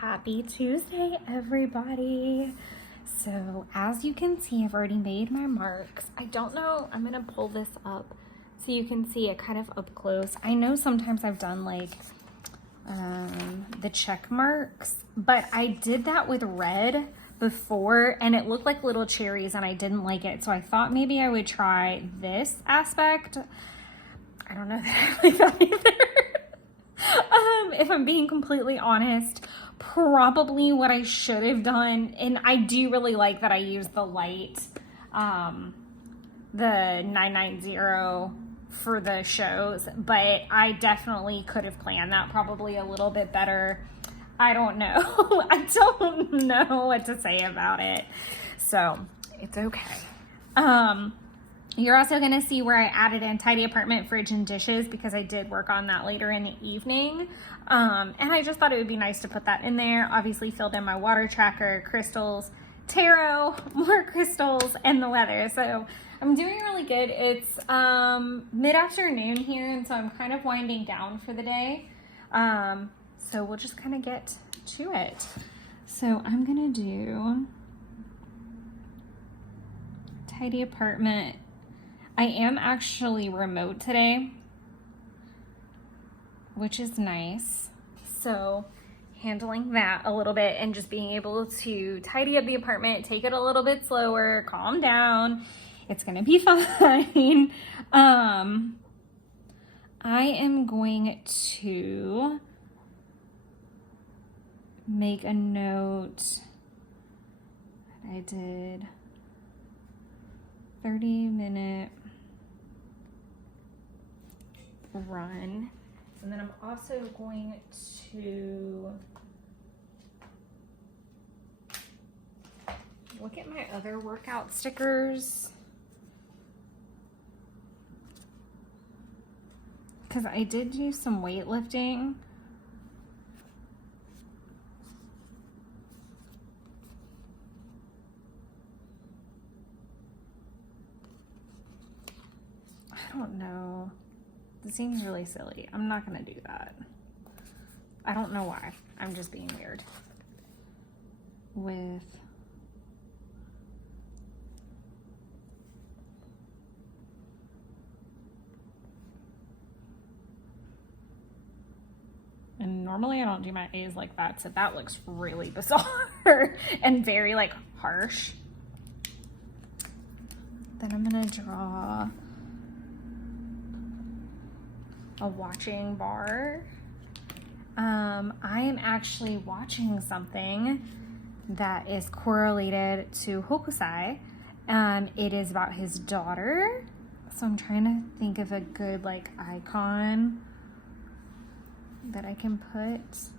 Happy Tuesday, everybody. So as you can see, I've already made my marks. I don't know, I'm gonna pull this up so you can see it kind of up close. I know sometimes I've done like the check marks, but I did that with red before and it looked like little cherries and I didn't like it. So I thought maybe I would try this aspect. I don't know that I like that either. If I'm being completely honest, probably what I should have done, and I do really like that I used the light, the 990 for the shows, but I definitely could have planned that probably a little bit better. I don't know. I don't know what to say about it. So it's okay. You're also going to see where I added in tidy apartment, fridge, and dishes because I did work on that later in the evening. And I just thought it would be nice to put that in there. Obviously filled in my water tracker, crystals, tarot, more crystals, and the weather. So I'm doing really good. It's mid-afternoon here, and so I'm kind of winding down for the day. So we'll just kind of get to it. So I'm going to do tidy apartment. I am actually remote today, which is nice. So handling that a little bit and just being able to tidy up the apartment, take it a little bit slower, calm down. It's gonna be fine. I am going to make a note that I did 30-minute run, and then I'm also going to look at my other workout stickers because I did do some weightlifting. I don't know. It seems really silly. I'm not gonna do that. I don't know why. I'm just being weird. With and normally I don't do my A's like that, so that looks really bizarre and very like harsh. Then I'm gonna draw a watching bar. I am actually watching something that is correlated to Hokusai. It is about his daughter. So I'm trying to think of a good like icon that I can put.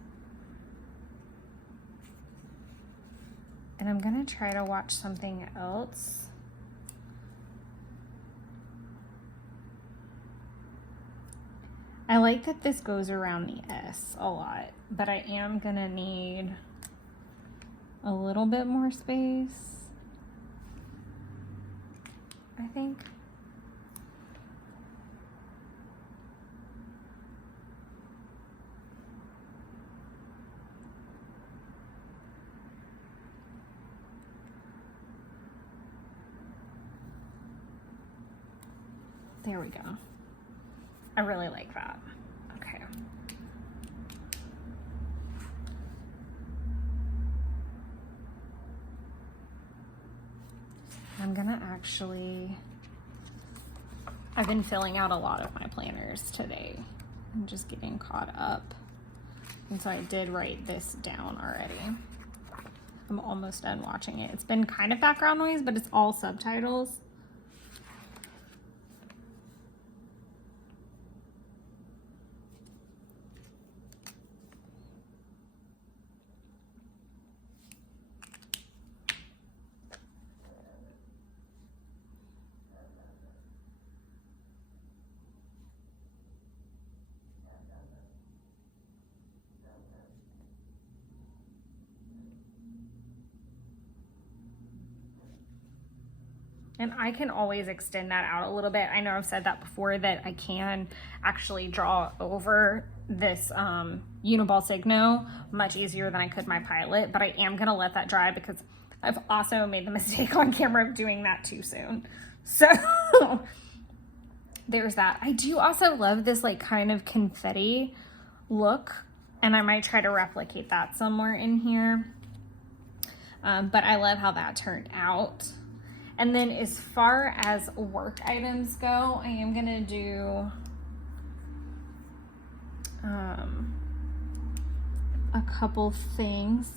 And I'm gonna try to watch something else. I like that this goes around the S a lot, but I am gonna need a little bit more space, I think. There we go. I really like that. Okay. I'm gonna I've been filling out a lot of my planners today. I'm just getting caught up. And so I did write this down already. I'm almost done watching it. It's been kind of background noise, but it's all subtitles. And I can always extend that out a little bit. I know I've said that before, that I can actually draw over this Uniball Signo much easier than I could my Pilot, but I am gonna let that dry because I've also made the mistake on camera of doing that too soon. So there's that. I do also love this like kind of confetti look, and I might try to replicate that somewhere in here. But I love how that turned out. And then as far as work items go, I am gonna do a couple things.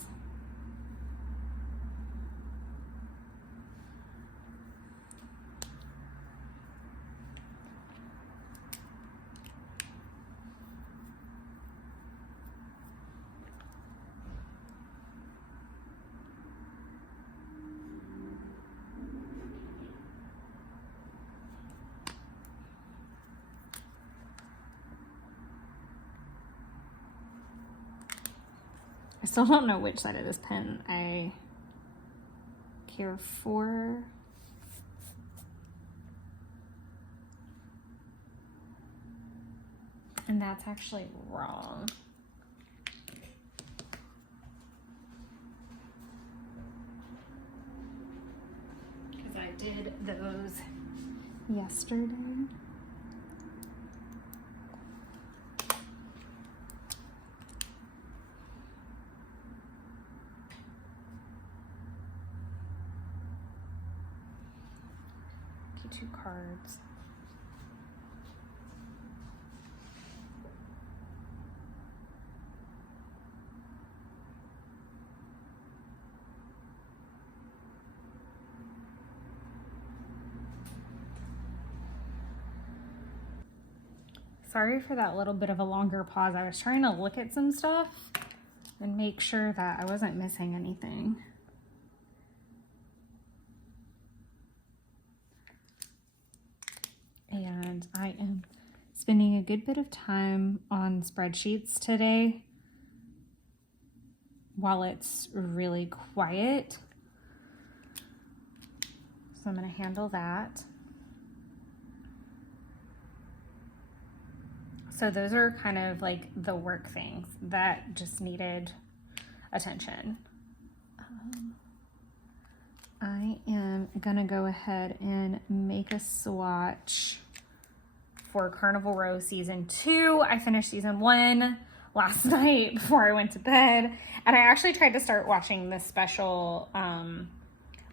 I still don't know which side of this pen I care for. And that's actually wrong. Because I did those yesterday. Two cards. Sorry for that little bit of a longer pause. I was trying to look at some stuff and make sure that I wasn't missing anything. And I am spending a good bit of time on spreadsheets today while it's really quiet. So I'm going to handle that. So those are kind of like the work things that just needed attention. I am gonna go ahead and make a swatch for Carnival Row Season 2. I finished Season 1 last night before I went to bed, and I actually tried to start watching this special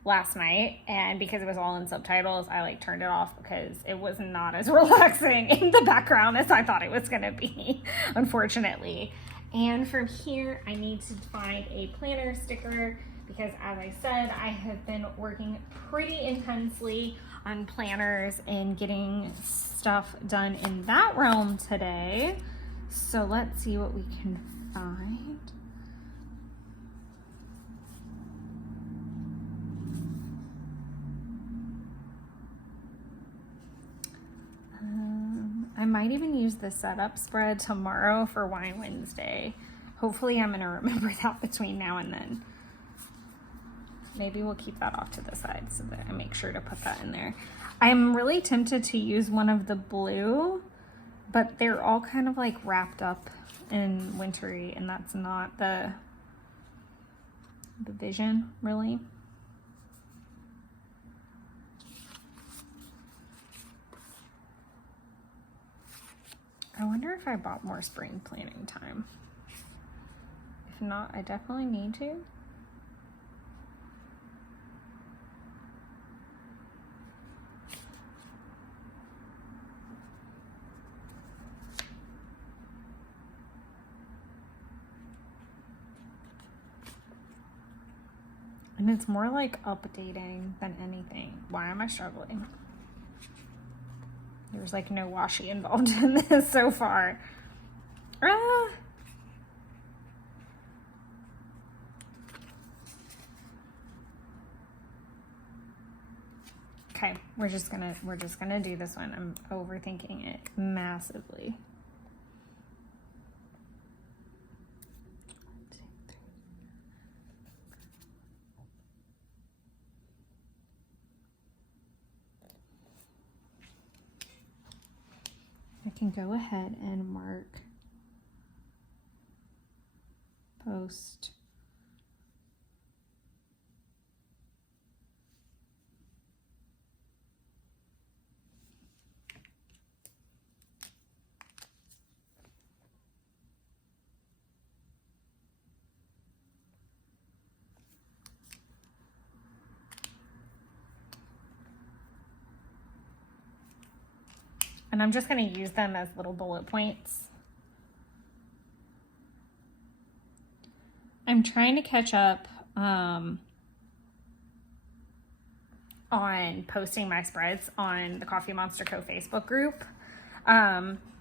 last night, and because it was all in subtitles, I like turned it off because it was not as relaxing in the background as I thought it was gonna be, unfortunately. And from here, I need to find a planner sticker because, as I said, I have been working pretty intensely on planners and getting stuff done in that realm today. So let's see what we can find. I might even use the setup spread tomorrow for Wine Wednesday. Hopefully I'm gonna remember that between now and then. Maybe we'll keep that off to the side so that I make sure to put that in there. I'm really tempted to use one of the blue, but they're all kind of like wrapped up in wintry, and that's not the vision, really. I wonder if I bought more spring planning time. If not, I definitely need to. And it's more like updating than anything. Why am I struggling? There's like no washi involved in this so far. Okay, we're just gonna do this one. I'm overthinking it massively. I can go ahead and mark post. And I'm just going to use them as little bullet points. I'm trying to catch up on posting my spreads on the Coffee Monster Co. Facebook group.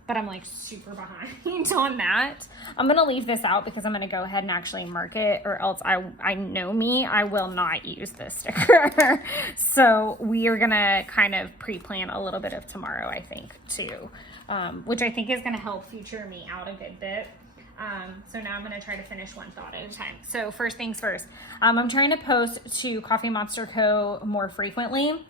But I'm like super behind on that. I'm going to leave this out because I'm going to go ahead and actually mark it, or else I know me, I will not use this sticker. So we are going to kind of pre-plan a little bit of tomorrow, I think, too, which I think is going to help future me out a good bit. So now I'm going to try to finish one thought at a time. So first things first, I'm trying to post to Coffee Monster Co. more frequently,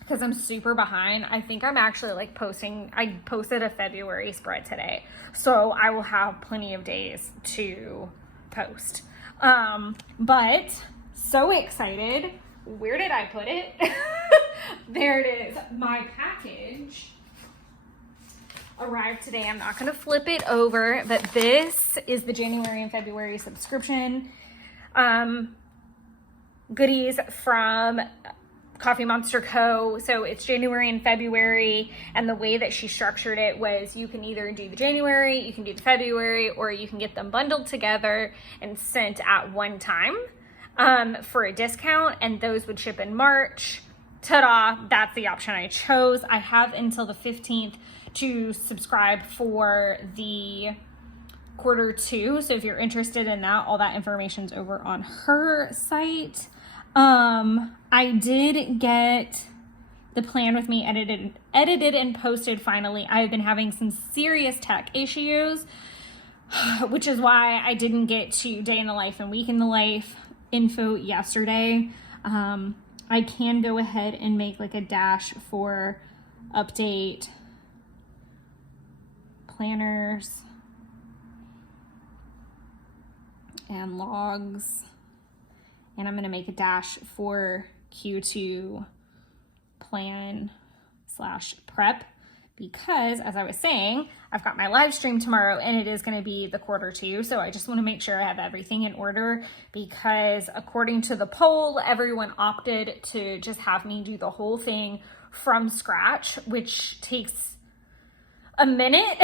because I'm super behind. I think I'm actually like I posted a February spread today, so I will have plenty of days to post. But so excited. Where did I put it? There it is. My package arrived today. I'm not going to flip it over, but this is the January and February subscription goodies from Coffee Monster Co. So it's January and February, and the way that she structured it was you can either do the January, you can do the February, or you can get them bundled together and sent at one time for a discount, and those would ship in March. Ta-da, that's the option I chose. I have until the 15th to subscribe for the Q2. So if you're interested in that, all that information's over on her site. I did get the Plan With Me edited and posted finally. I have been having some serious tech issues, which is why I didn't get to day in the life and week in the life info yesterday. I can go ahead and make like a dash for update planners and logs. And I'm going to make a dash for Q2 plan/prep, because as I was saying, I've got my live stream tomorrow and it is going to be the Q2. So I just want to make sure I have everything in order, because according to the poll, everyone opted to just have me do the whole thing from scratch, which takes a minute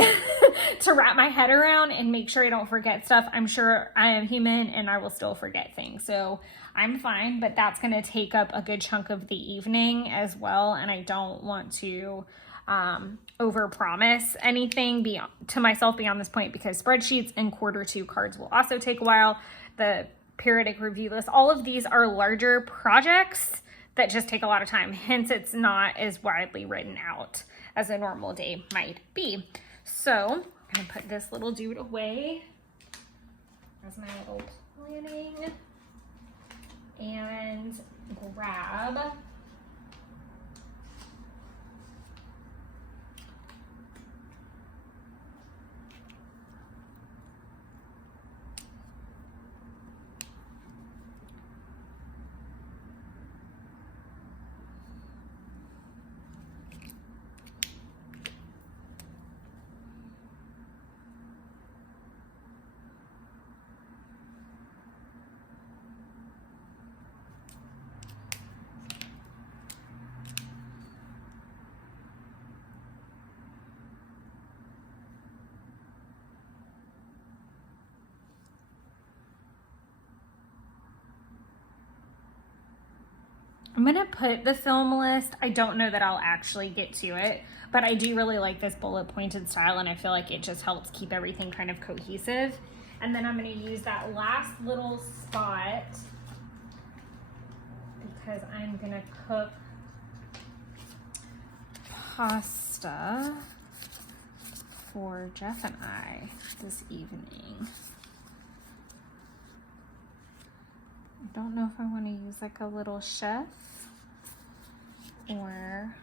to wrap my head around and make sure I don't forget stuff. I'm sure I am human and I will still forget things. So I'm fine, but that's going to take up a good chunk of the evening as well. And I don't want to overpromise anything to myself beyond this point, because spreadsheets and Q2 cards will also take a while. The periodic review list, all of these are larger projects that just take a lot of time. Hence, it's not as widely written out as a normal day might be. So I'm gonna put this little dude away as my little planning, and grab I'm gonna put the film list. I don't know that I'll actually get to it, but I do really like this bullet pointed style, and I feel like it just helps keep everything kind of cohesive. And then I'm gonna use that last little spot because I'm gonna cook pasta for Jeff and I this evening. I don't know if I want to use like a little chef or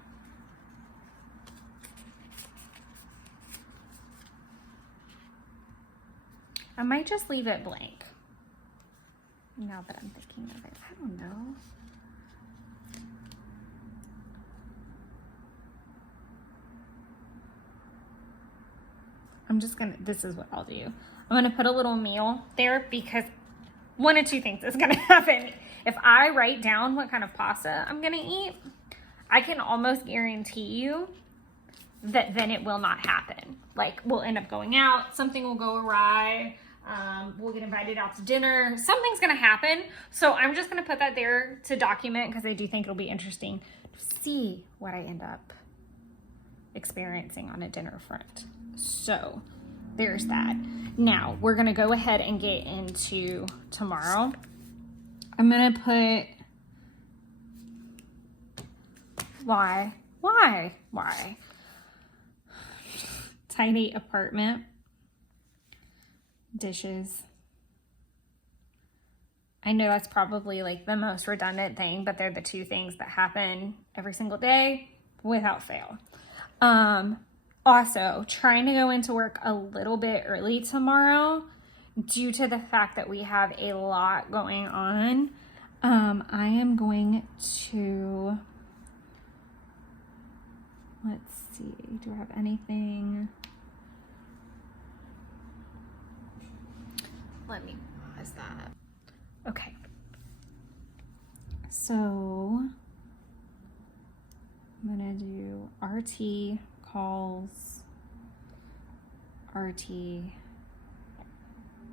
I might just leave it blank. Now that I'm thinking of it, I don't know. I'm just gonna, this is what I'll do. I'm gonna put a little meal there because one of two things is gonna happen. If I write down what kind of pasta I'm gonna eat, I can almost guarantee you that then it will not happen. Like, we'll end up going out, something will go awry, we'll get invited out to dinner, something's gonna happen. So I'm just gonna put that there to document because I do think it'll be interesting to see what I end up experiencing on a dinner front. So there's that. Now we're gonna go ahead and get into tomorrow. I'm gonna put why tidy apartment, dishes. I know that's probably like the most redundant thing, but they're the two things that happen every single day without fail. Also, trying to go into work a little bit early tomorrow due to the fact that we have a lot going on. I am going to, let's see, do I have anything? Let me pause that. Okay. So I'm gonna do RT calls, RT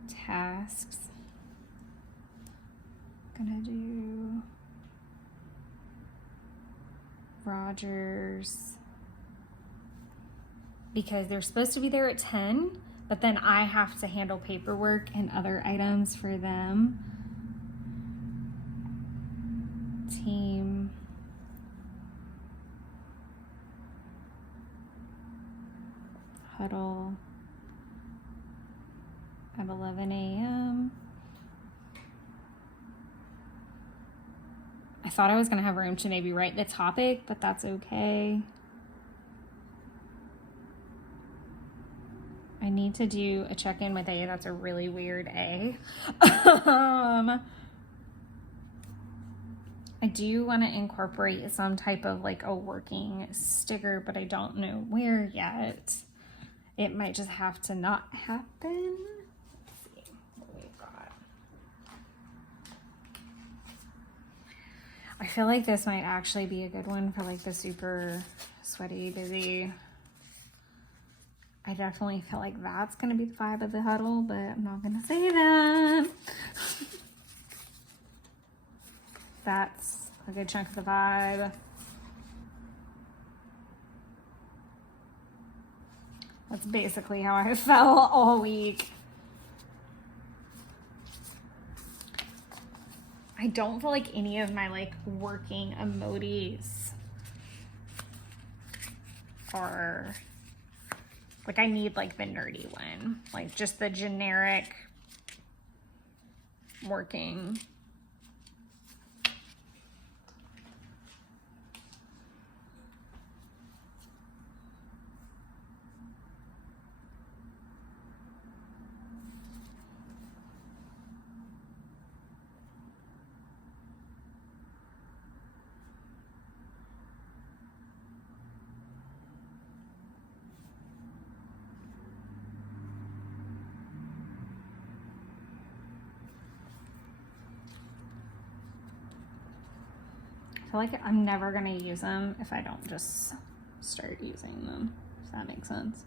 tasks. Gonna do Rogers because they're supposed to be there at 10, but then I have to handle paperwork and other items for them. Team. Huddle at 11 a.m. I thought I was gonna have room to maybe write the topic, but that's okay. I need to do a check-in with A. That's a really weird A. I do want to incorporate some type of like a working sticker, but I don't know where yet. It might just have to not happen. Let's see what we've got. I feel like this might actually be a good one for like the super sweaty, busy. I definitely feel like that's going to be the vibe of the huddle, but I'm not going to say that. That's a good chunk of the vibe. That's basically how I felt all week. I don't feel like any of my like working emojis are like, I need like the nerdy one, like just the generic working. I feel like I'm never gonna use them if I don't just start using them, if that makes sense.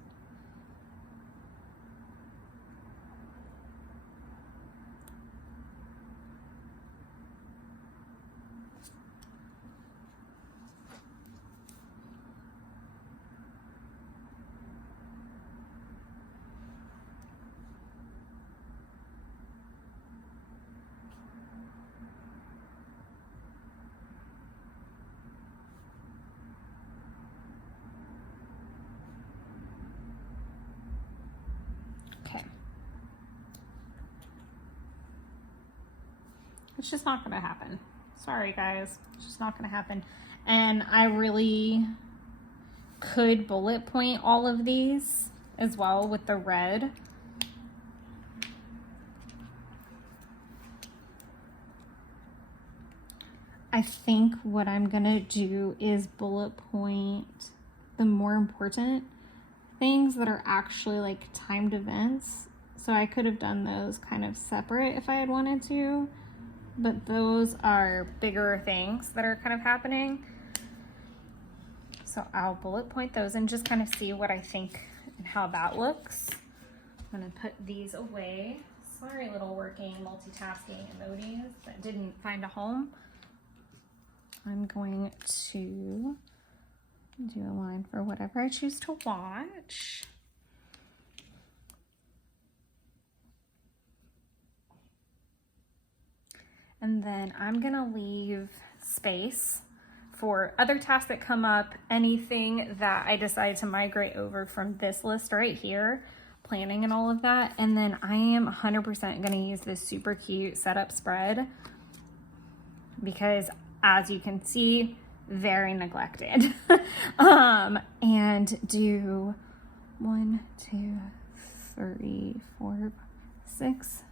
It's just not gonna happen. Sorry guys, it's just not gonna happen. And I really could bullet point all of these as well with the red. think what I'm gonna do is bullet point the more important things that are actually like timed events. So I could have done those kind of separate if I had wanted to, but those are bigger things that are kind of happening. So I'll bullet point those and just kind of see what I think and how that looks. I'm gonna put these away. Sorry, little working, multitasking emojis that didn't find a home. I'm going to do a line for whatever I choose to watch. And then I'm gonna leave space for other tasks that come up, anything that I decide to migrate over from this list right here, planning and all of that. And then I am 100% gonna use this super cute setup spread because, as you can see, very neglected. And do 1, 2, 3, 4, 6.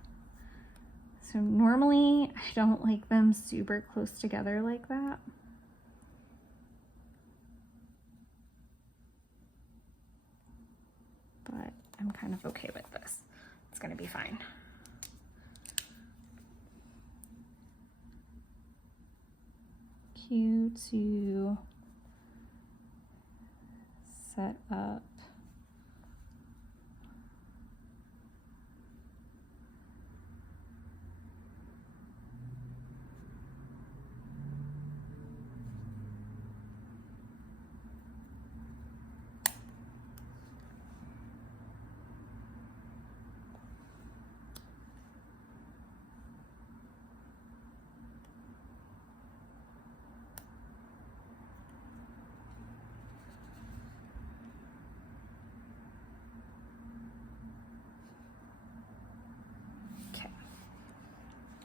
So normally I don't like them super close together like that. But I'm kind of okay with this. It's gonna be fine. Cue to set up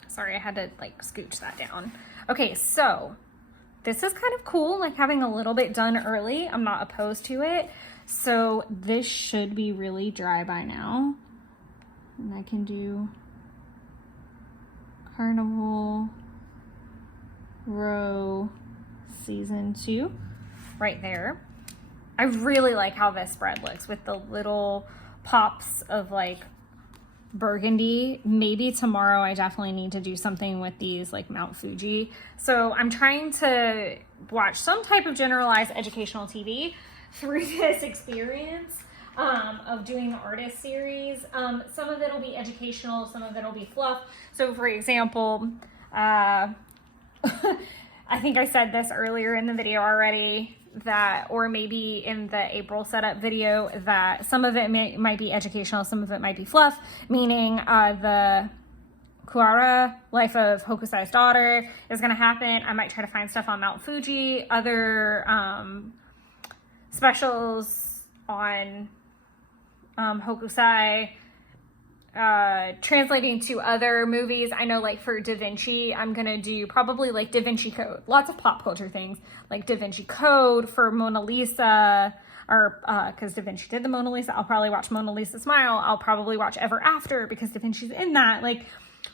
Sorry, I had to like scooch that down. Okay, so this is kind of cool, like having a little bit done early. I'm not opposed to it. So this should be really dry by now. And I can do Carnival Row Season 2 right there. I really like how this spread looks with the little pops of like burgundy. Maybe tomorrow I definitely need to do something with these like Mount Fuji. So I'm trying to watch some type of generalized educational TV through this experience of doing the artist series. Some of it will be educational, some of it will be fluff. So for example, I think I said this earlier in the video already, that, or maybe in the April setup video, that some of it might be educational, some of it might be fluff, meaning the Kuara, Life of Hokusai's Daughter, is going to happen. I might try to find stuff on Mount Fuji, other specials on Hokusai, translating to other movies. I know, like for Da Vinci, I'm gonna do probably like Da Vinci Code, lots of pop culture things like Da Vinci Code. For Mona Lisa, or because Da Vinci did the Mona Lisa, I'll probably watch Mona Lisa Smile. I'll probably watch Ever After because Da Vinci's in that. Like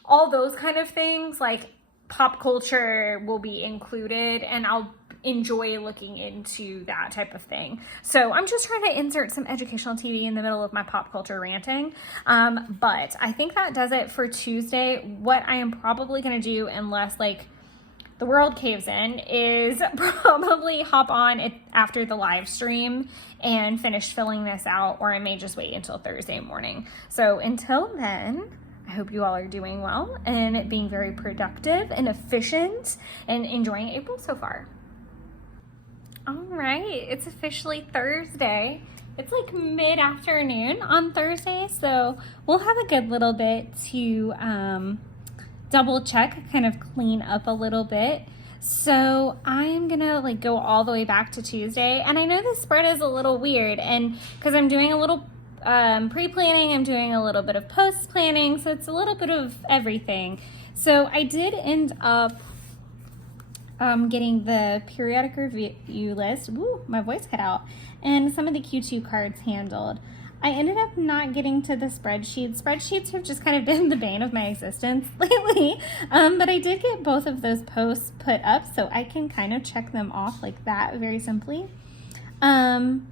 all those kind of things, like pop culture will be included, and I'll enjoy looking into that type of thing. So I'm just trying to insert some educational TV in the middle of my pop culture ranting. But I think that does it for Tuesday. What I am probably going to do, unless like the world caves in, is probably hop on it after the live stream and finish filling this out, or I may just wait until Thursday morning. So until then, I hope you all are doing well and being very productive and efficient and enjoying April so far. All right, it's officially Thursday. It's like mid-afternoon on Thursday, so we'll have a good little bit to double check, kind of clean up a little bit. So I'm gonna like go all the way back to Tuesday, and I know this spread is a little weird, and because I'm doing a little pre-planning, I'm doing a little bit of post-planning, so it's a little bit of everything. So I did end up getting the periodic review list. Woo, my voice cut out. And some of the Q2 cards handled. I ended up not getting to the spreadsheets. Spreadsheets have just kind of been the bane of my existence lately. But I did get both of those posts put up, so I can kind of check them off like that very simply. And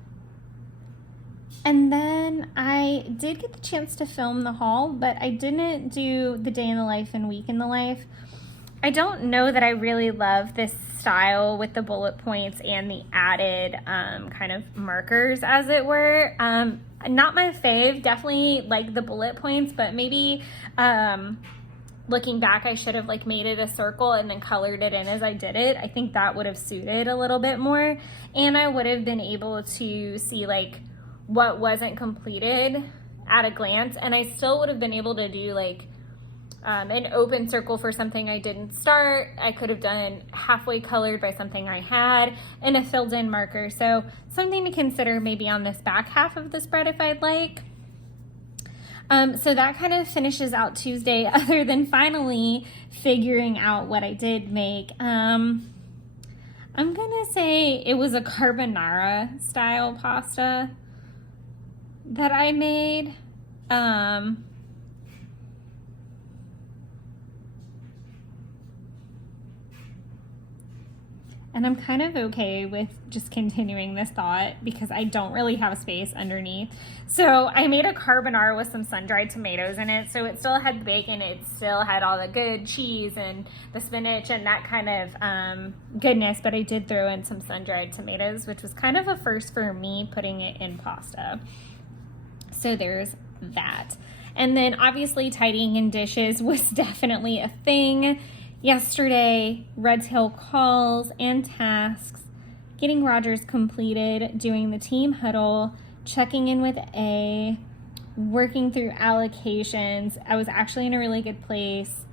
then I did get the chance to film the haul, but I didn't do the day in the life and week in the life. I don't know that I really love this style with the bullet points and the added kind of markers, as it were. Not my fave, definitely like the bullet points, but maybe looking back, I should have like made it a circle and then colored it in as I did it. I think that would have suited a little bit more, and I would have been able to see like what wasn't completed at a glance, and I still would have been able to do like an open circle for something I didn't start. I could have done halfway colored by something I had, and a filled in marker. So something to consider maybe on this back half of the spread if I'd like. So that kind of finishes out Tuesday, other than finally figuring out what I did make. I'm gonna say it was a carbonara style pasta that I made. And I'm kind of okay with just continuing this thought because I don't really have space underneath. So I made a carbonara with some sun-dried tomatoes in it. So it still had the bacon, it still had all the good cheese and the spinach and that kind of goodness, but I did throw in some sun-dried tomatoes, which was kind of a first for me, putting it in pasta. So there's that. And then obviously tidying in dishes was definitely a thing. Yesterday, Red Tail calls and tasks, getting Rogers completed, doing the team huddle, checking in with A, working through allocations. I was actually in a really good place.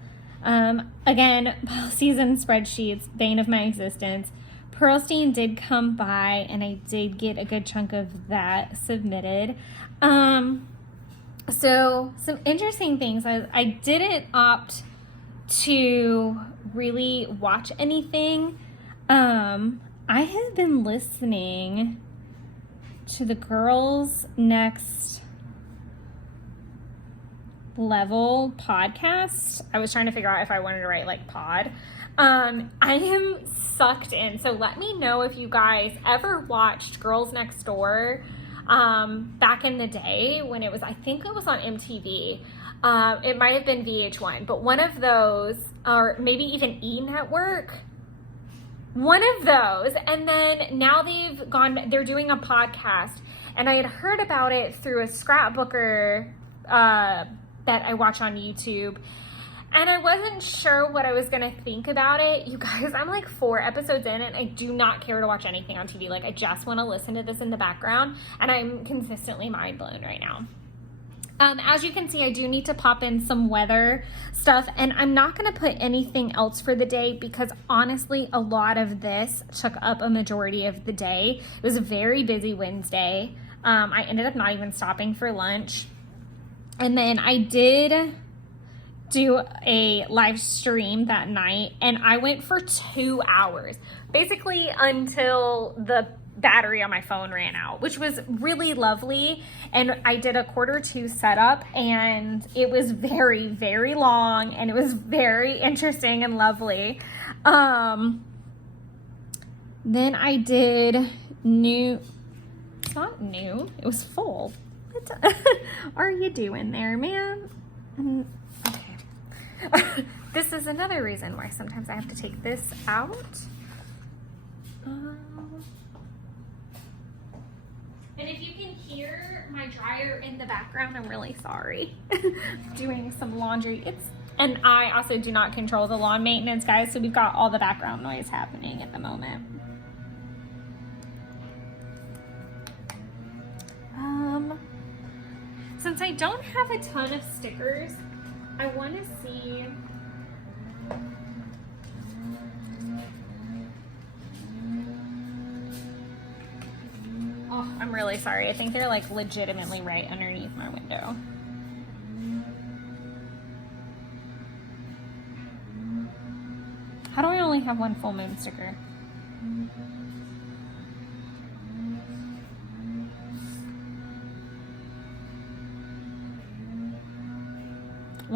Again, policies and spreadsheets, bane of my existence. Pearlstein did come by, and I did get a good chunk of that submitted. So some interesting things. I didn't opt to really watch anything. I have been listening to the Girls Next Level podcast. I was trying to figure out if I wanted to write like pod. I am sucked in. So let me know if you guys ever watched Girls Next Door back in the day when it was, I think it was on MTV. It might have been VH1, but one of those, or maybe even E Network, one of those. And then now they're doing a podcast, and I had heard about it through a scrapbooker that I watch on YouTube. And I wasn't sure what I was going to think about it. You guys, I'm like 4 episodes in, and I do not care to watch anything on TV. Like, I just want to listen to this in the background, and I'm consistently mind blown right now. As you can see, I do need to pop in some weather stuff, and I'm not going to put anything else for the day because honestly, a lot of this took up a majority of the day. It was a very busy Wednesday. I ended up not even stopping for lunch. And then I did do a live stream that night, and I went for 2 hours, basically until the battery on my phone ran out, which was really lovely. And I did a 1/4 setup, and it was very, very long, and it was very interesting and lovely. Then I did it's not new, it was full. What are you doing there, man? Okay. This is another reason why sometimes I have to take this out. And if you can hear my dryer in the background, I'm really sorry. Doing some laundry. And I also do not control the lawn maintenance, guys, so we've got all the background noise happening at the moment. Since I don't have a ton of stickers, I want to see oh, I'm really sorry. I think they're like legitimately right underneath my window. How do I only have one full moon sticker?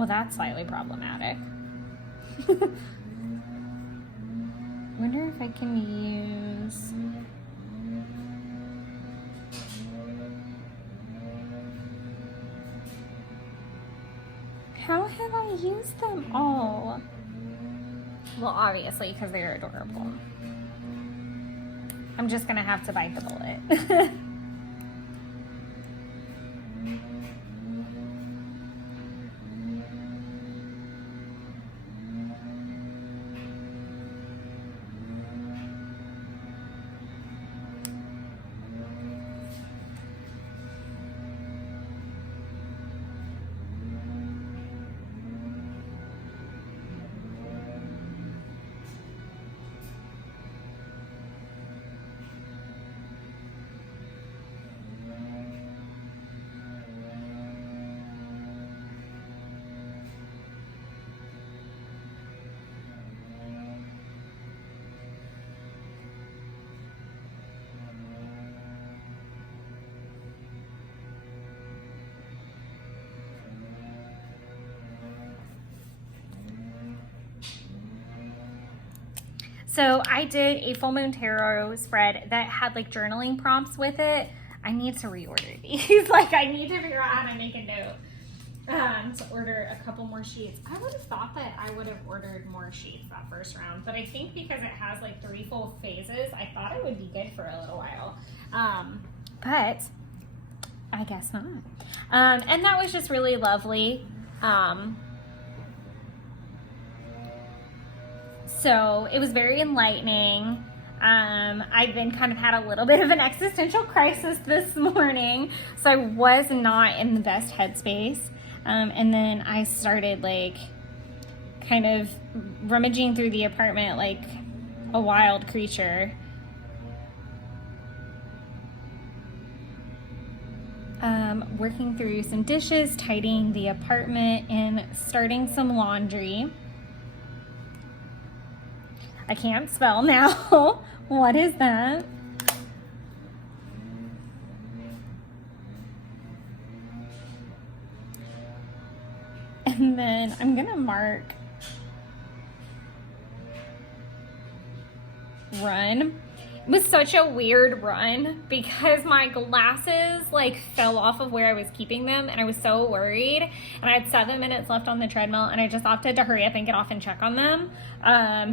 Well, that's slightly problematic. Wonder if I can use... How have I used them all? Well, obviously, because they're adorable. I'm just gonna have to bite the bullet. So I did a full moon tarot spread that had like journaling prompts with it. I need to reorder these. Like, I need to figure out how to make a note to order a couple more sheets. I would have thought that I would have ordered more sheets that first round, but I think because it has like 3 full phases, I thought it would be good for a little while. But I guess not. And that was just really lovely. So it was very enlightening. I've been kind of had a little bit of an existential crisis this morning, so I was not in the best headspace. And then I started like kind of rummaging through the apartment like a wild creature. Working through some dishes, tidying the apartment, and starting some laundry. I can't spell now. What is that? And then I'm gonna mark run. It was such a weird run because my glasses like fell off of where I was keeping them, and I was so worried, and I had 7 minutes left on the treadmill, and I just opted to hurry up and get off and check on them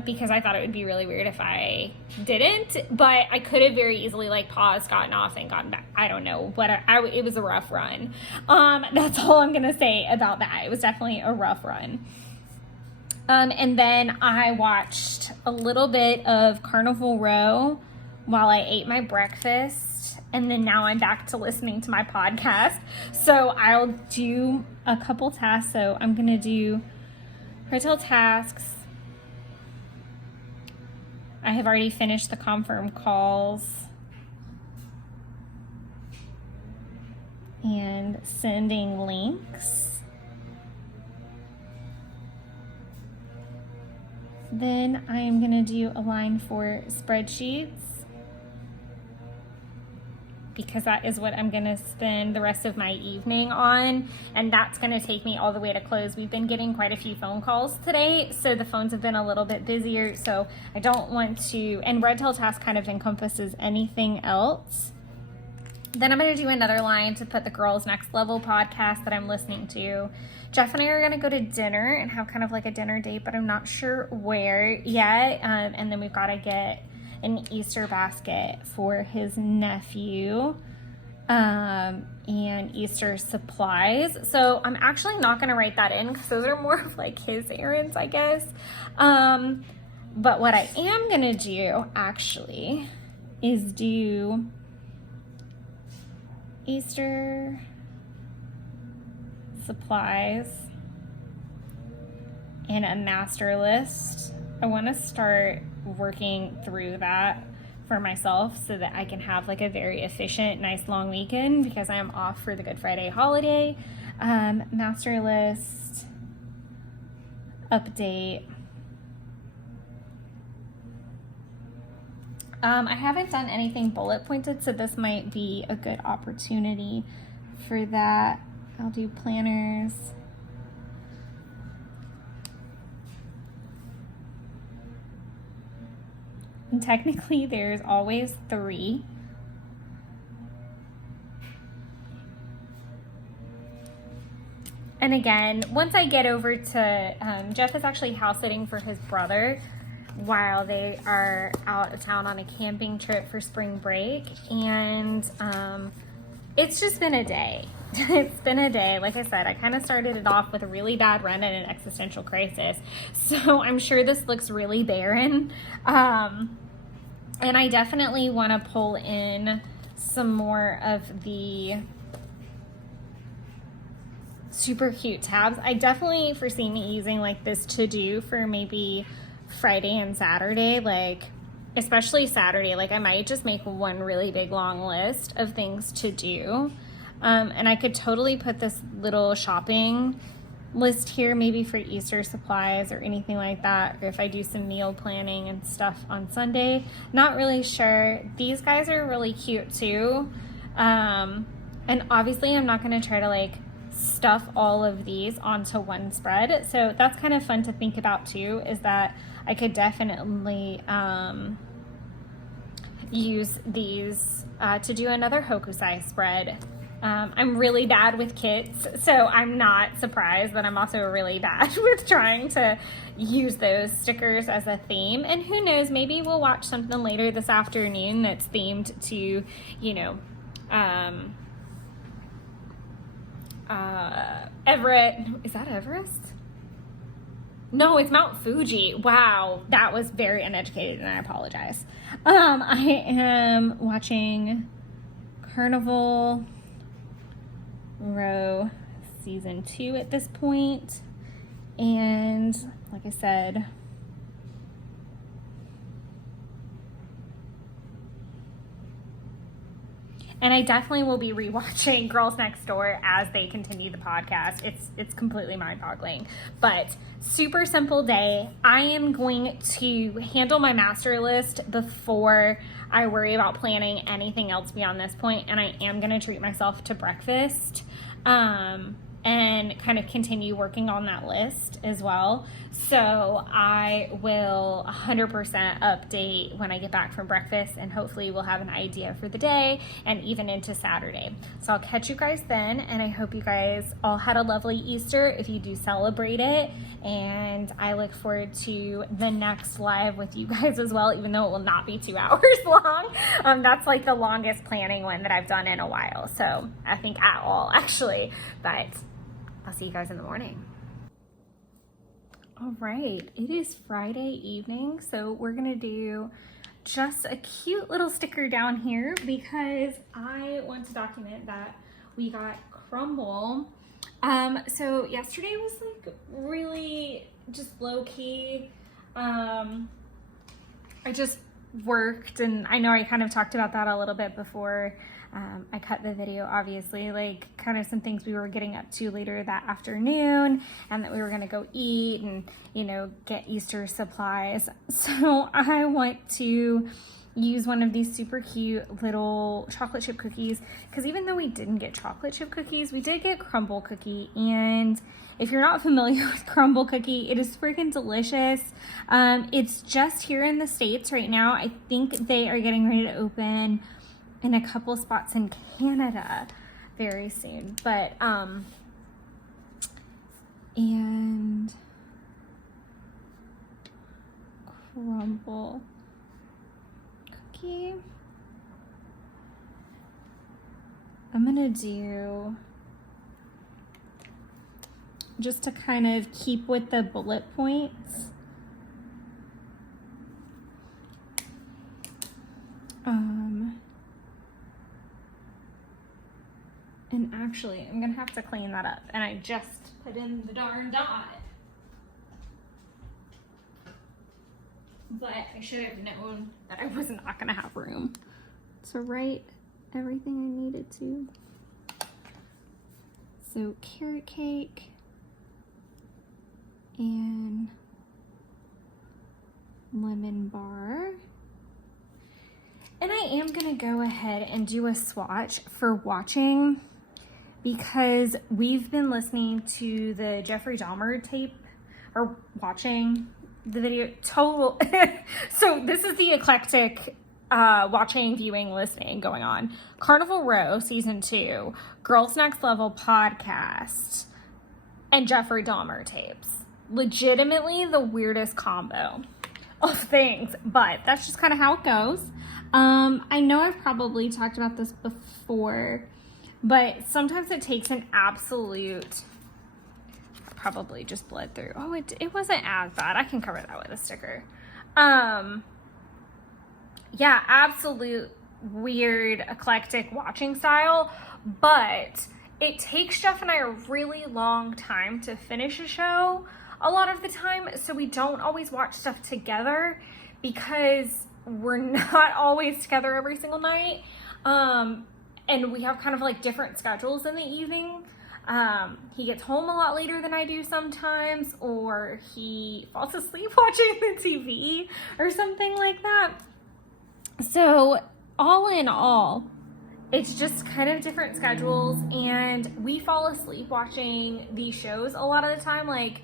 because I thought it would be really weird if I didn't, but I could have very easily like paused, gotten off, and gotten back. I don't know, but it was a rough run. That's all I'm gonna say about that. It was definitely a rough run. And then I watched a little bit of Carnival Row while I ate my breakfast, and then now I'm back to listening to my podcast. So I'll do a couple tasks. So I'm gonna do retail tasks. I have already finished the confirm calls and sending links. Then I am gonna do a line for spreadsheets, because that is what I'm gonna spend the rest of my evening on, and that's gonna take me all the way to close. We've been getting quite a few phone calls today, so the phones have been a little bit busier, so I don't want to, and red tail task kind of encompasses anything else. Then I'm gonna do another line to put the Girls Next Level podcast that I'm listening to. Jeff and I are gonna go to dinner and have kind of like a dinner date, but I'm not sure where yet. And then we've gotta get an Easter basket for his nephew and Easter supplies. So I'm actually not going to write that in because those are more of like his errands, I guess. But what I am going to do actually is do Easter supplies and a master list. I want to start working through that for myself so that I can have like a very efficient, nice long weekend because I am off for the Good Friday holiday. Master list update. I haven't done anything bullet pointed, so this might be a good opportunity for that. I'll do planners, And technically there's always 3. And again, once I get over to, Jeff is actually house sitting for his brother while they are out of town on a camping trip for spring break. And it's just been a day. It's been a day. Like I said, I kind of started it off with a really bad run and an existential crisis. So I'm sure this looks really barren. And I definitely want to pull in some more of the super cute tabs. I definitely foresee me using like this to do for maybe Friday and Saturday, like especially Saturday. Like I might just make one really big long list of things to do. And I could totally put this little shopping list here maybe for Easter supplies or anything like that, or if I do some meal planning and stuff on Sunday. Not really sure. These guys are really cute too. And obviously I'm not going to try to like stuff all of these onto one spread. So that's kind of fun to think about too, is that I could definitely use these to do another hokusai spread. I'm really bad with kits, so I'm not surprised that I'm also really bad with trying to use those stickers as a theme. And who knows, maybe we'll watch something later this afternoon that's themed to, you know, Everett. Is that Everest? No, it's Mount Fuji. Wow, that was very uneducated and I apologize. I am watching Carnival Row season 2 at this point, and like I said, and I definitely will be rewatching Girls Next Door as they continue the podcast. It's completely mind-boggling, but super simple day. I am going to handle my master list before I worry about planning anything else beyond this point, and I am going to treat myself to breakfast and kind of continue working on that list as well. So I will 100% update when I get back from breakfast, and hopefully we'll have an idea for the day and even into Saturday. So I'll catch you guys then, and I hope you guys all had a lovely Easter if you do celebrate it, and I look forward to the next live with you guys as well, even though it will not be 2 hours long. That's like the longest planning one that I've done in a while, so I think at all actually, but I'll see you guys in the morning. All right, it is Friday evening, so we're gonna do just a cute little sticker down here because I want to document that we got crumble. So yesterday was like really just low-key. I just worked, and I know I kind of talked about that a little bit before I cut the video, obviously, like kind of some things we were getting up to later that afternoon, and that we were going to go eat and, you know, get Easter supplies. So I want to use one of these super cute little chocolate chip cookies, because even though we didn't get chocolate chip cookies, we did get crumble cookie. And if you're not familiar with crumble cookie, it is freaking delicious. It's just here in the States right now. I think they are getting ready to open in a couple spots in Canada very soon, but and crumble cookie. I'm gonna do, just to kind of keep with the bullet points, and actually, I'm gonna have to clean that up. And I just put in the darn dot. But I should have known that I was not gonna have room to write everything I needed to. So carrot cake and lemon bar. And I am gonna go ahead and do a swatch for watching, because we've been listening to the Jeffrey Dahmer tape, or watching the video total. So this is the eclectic watching, viewing, listening going on. Carnival Row season 2, Girls Next Level podcast, and Jeffrey Dahmer tapes. Legitimately the weirdest combo of things, but that's just kind of how it goes. I know I've probably talked about this before, but sometimes it takes an absolute, probably just bled through. Oh, it wasn't as bad. I can cover that with a sticker. Yeah, absolute weird, eclectic watching style, but it takes Jeff and I a really long time to finish a show a lot of the time, so we don't always watch stuff together because we're not always together every single night, and we have kind of like different schedules in the evening. He gets home a lot later than I do sometimes, or he falls asleep watching the TV or something like that. So all in all, it's just kind of different schedules, and we fall asleep watching these shows a lot of the time. Like,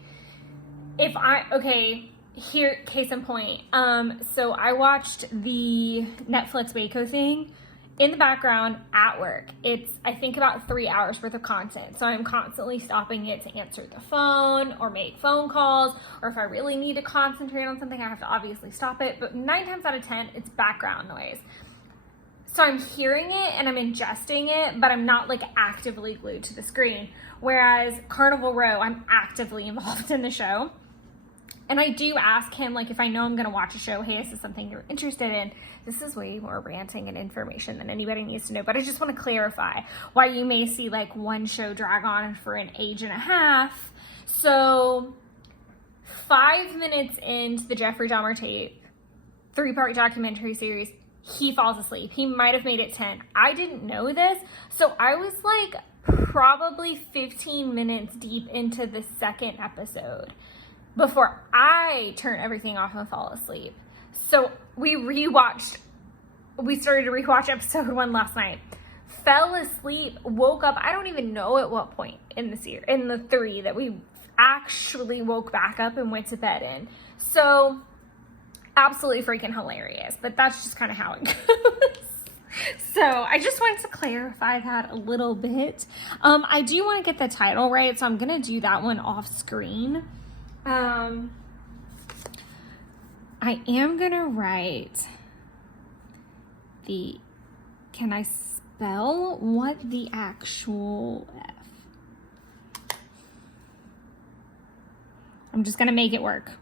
here, case in point. So I watched the Netflix Waco thing in the background at work. It's, I think, about 3 hours worth of content. So I'm constantly stopping it to answer the phone or make phone calls, or if I really need to concentrate on something, I have to obviously stop it. But 9 times out of 10, it's background noise. So I'm hearing it and I'm ingesting it, but I'm not like actively glued to the screen. Whereas Carnival Row, I'm actively involved in the show. And I do ask him, like, if I know I'm going to watch a show, hey, is this something you're interested in? This is way more ranting and information than anybody needs to know. But I just want to clarify why you may see, like, one show drag on for an age and a half. So 5 minutes into the Jeffrey Dahmer tape, 3-part documentary series, he falls asleep. He might have made it 10. I didn't know this. So I was, like, probably 15 minutes deep into the second episode before I turn everything off and fall asleep. So we started to rewatch episode 1 last night, fell asleep, woke up, I don't even know at what point in the 3 that we actually woke back up and went to bed in. So absolutely freaking hilarious, but that's just kind of how it goes. So I just wanted to clarify that a little bit. I do want to get the title right, so I'm going to do that one off screen. I am going to write can I spell what the actual F? I'm just going to make it work.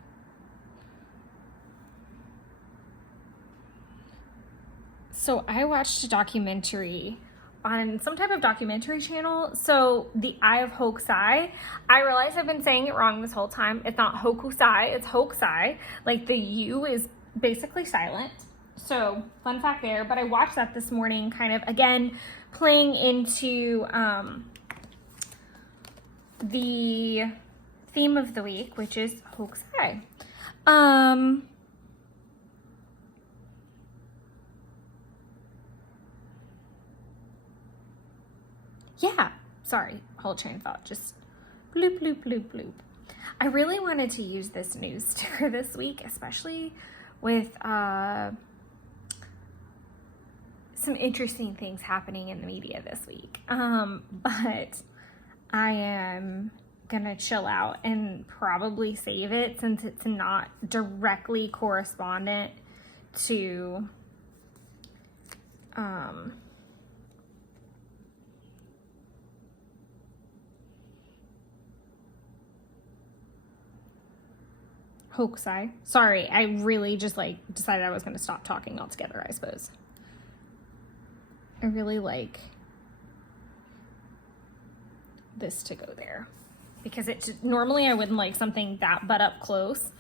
So I watched a documentary on some type of documentary channel. So the Eye of Hokusai. I realize I've been saying it wrong this whole time. It's not Hokusai, it's Hokusai. Like the U is basically silent. So fun fact there. But I watched that this morning, kind of again playing into the theme of the week, which is Hokusai. Yeah, sorry, whole train of thought, just bloop, bloop, bloop, bloop. I really wanted to use this news sticker this week, especially with some interesting things happening in the media this week. But I am gonna chill out and probably save it since it's not directly correspondent to Hokusai. Sorry, I really just decided I was going to stop talking altogether, I suppose. I really like this to go there because normally I wouldn't like something that butt up close,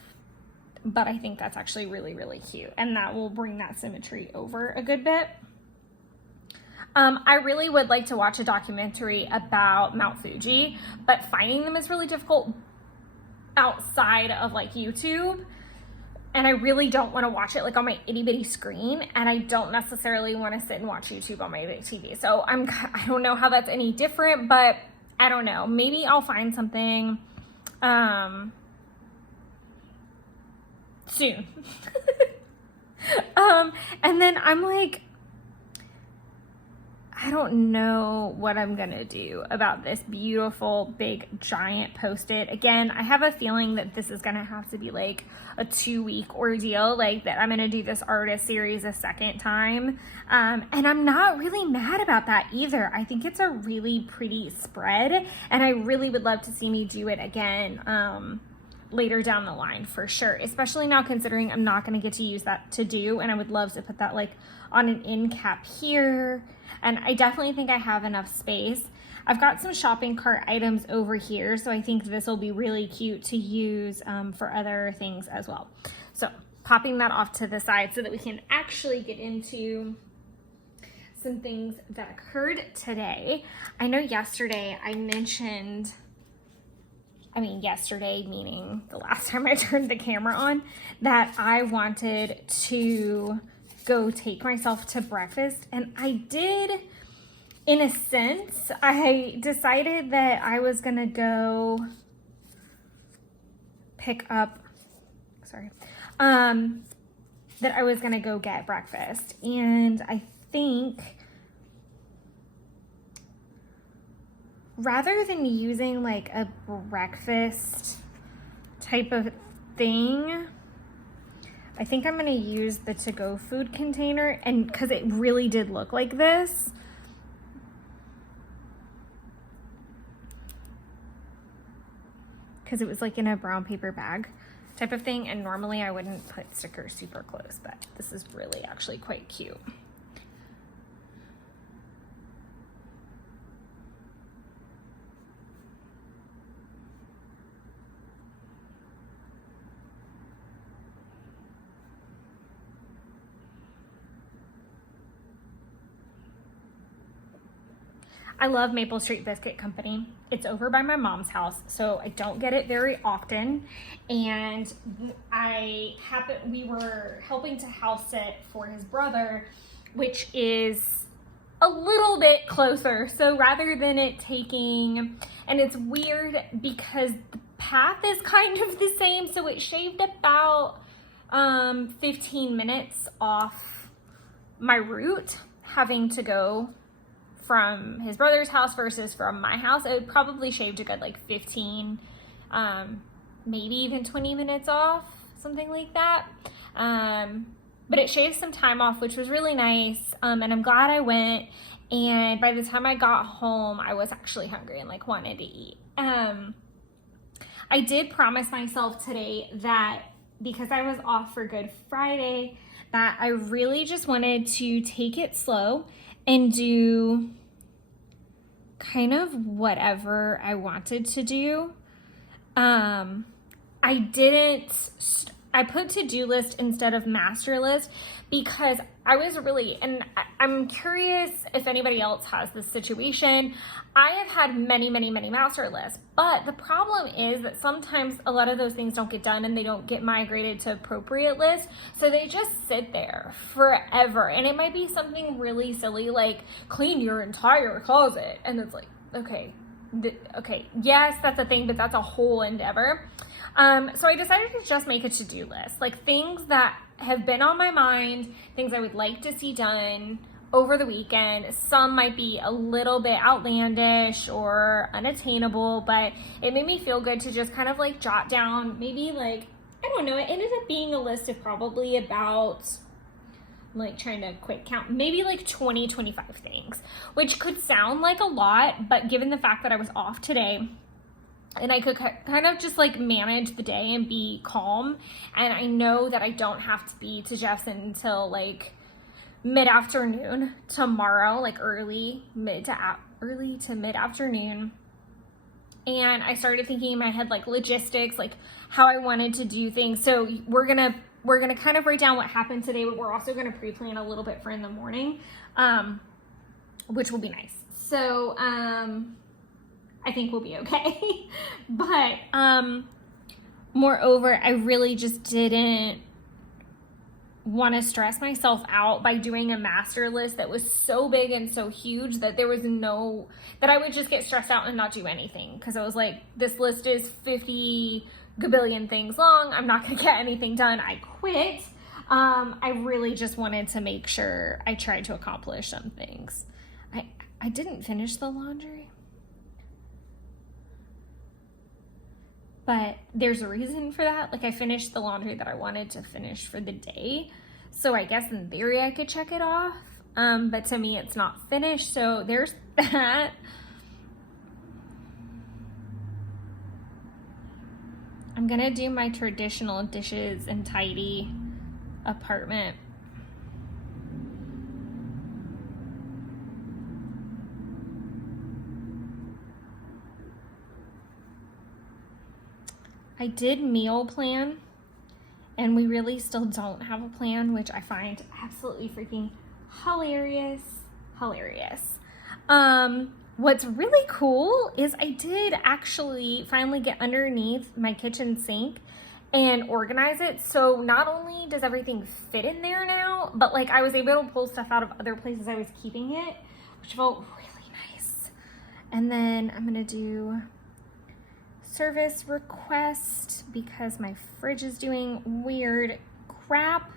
but I think that's actually really, really cute, and that will bring that symmetry over a good bit. I really would like to watch a documentary about Mount Fuji, but finding them is really difficult outside of like YouTube, and I really don't want to watch it like on my itty bitty screen, and I don't necessarily want to sit and watch YouTube on my big TV. So I don't know how that's any different, but I don't know, maybe I'll find something soon. And then I'm like, I don't know what I'm gonna do about this beautiful big giant Post-it. Again, I have a feeling that this is gonna have to be like a 2-week ordeal, like that I'm gonna do this artist series a second time. And I'm not really mad about that either. I think it's a really pretty spread, and I really would love to see me do it again later down the line for sure, especially now considering I'm not gonna get to use that to do, and I would love to put that like on an end cap here. And I definitely think I have enough space. I've got some shopping cart items over here, so I think this will be really cute to use for other things as well. So popping that off to the side so that we can actually get into some things that occurred today. I know yesterday I mentioned, yesterday meaning the last time I turned the camera on, that I wanted to go take myself to breakfast, and I did in a sense. I decided that I was gonna go pick up, that I was gonna go get breakfast, and I think rather than using like a breakfast type of thing, I think I'm gonna use the to-go food container, and because it really did look like this. Because it was like in a brown paper bag type of thing, and normally I wouldn't put stickers super close, but this is really actually quite cute. I love Maple Street Biscuit Company. It's over by my mom's house, so I don't get it very often. And we were helping to house sit for his brother, which is a little bit closer. So rather than it taking, and it's weird because the path is kind of the same, so it shaved about 15 minutes off my route having to go from his brother's house versus from my house. It would probably shaved a good like 15, maybe even 20 minutes off, something like that. But it shaved some time off, which was really nice. And I'm glad I went. And by the time I got home, I was actually hungry and like wanted to eat. I did promise myself today that because I was off for Good Friday, that I really just wanted to take it slow and do kind of whatever I wanted to do. I put to-do list instead of master list because I was really, and I'm curious if anybody else has this situation. I have had many master lists, but the problem is that sometimes a lot of those things don't get done and they don't get migrated to appropriate lists. So they just sit there forever. And it might be something really silly like clean your entire closet. And it's like, okay, yes, that's a thing, but that's a whole endeavor. So I decided to just make a to-do list, like things that have been on my mind, things I would like to see done over the weekend. Some might be a little bit outlandish or unattainable, but it made me feel good to just kind of like jot down maybe like, I don't know, it ended up being a list of probably about, I'm like trying to quick count, maybe like 25 things, which could sound like a lot, but given the fact that I was off today, and I could kind of just like manage the day and be calm. And I know that I don't have to be to Jeff's until like mid-afternoon tomorrow, like early to mid-afternoon. And I started thinking in my head like logistics, like how I wanted to do things. So we're gonna kind of write down what happened today, but we're also gonna pre-plan a little bit for in the morning, which will be nice. So I think we'll be okay. But moreover, I really just didn't want to stress myself out by doing a master list that was so big and so huge that that I would just get stressed out and not do anything. Because I was like, this list is 50 gabillion things long. I'm not going to get anything done. I quit. I really just wanted to make sure I tried to accomplish some things. I didn't finish the laundry, but there's a reason for that. Like, I finished the laundry that I wanted to finish for the day. So I guess in theory I could check it off. But to me it's not finished. So there's that. I'm gonna do my traditional dishes and tidy apartment. I did meal plan, and we really still don't have a plan, which I find absolutely freaking hilarious. What's really cool is I did actually finally get underneath my kitchen sink and organize it. So not only does everything fit in there now, but like I was able to pull stuff out of other places I was keeping it, which felt really nice. And then I'm gonna do service request because my fridge is doing weird crap.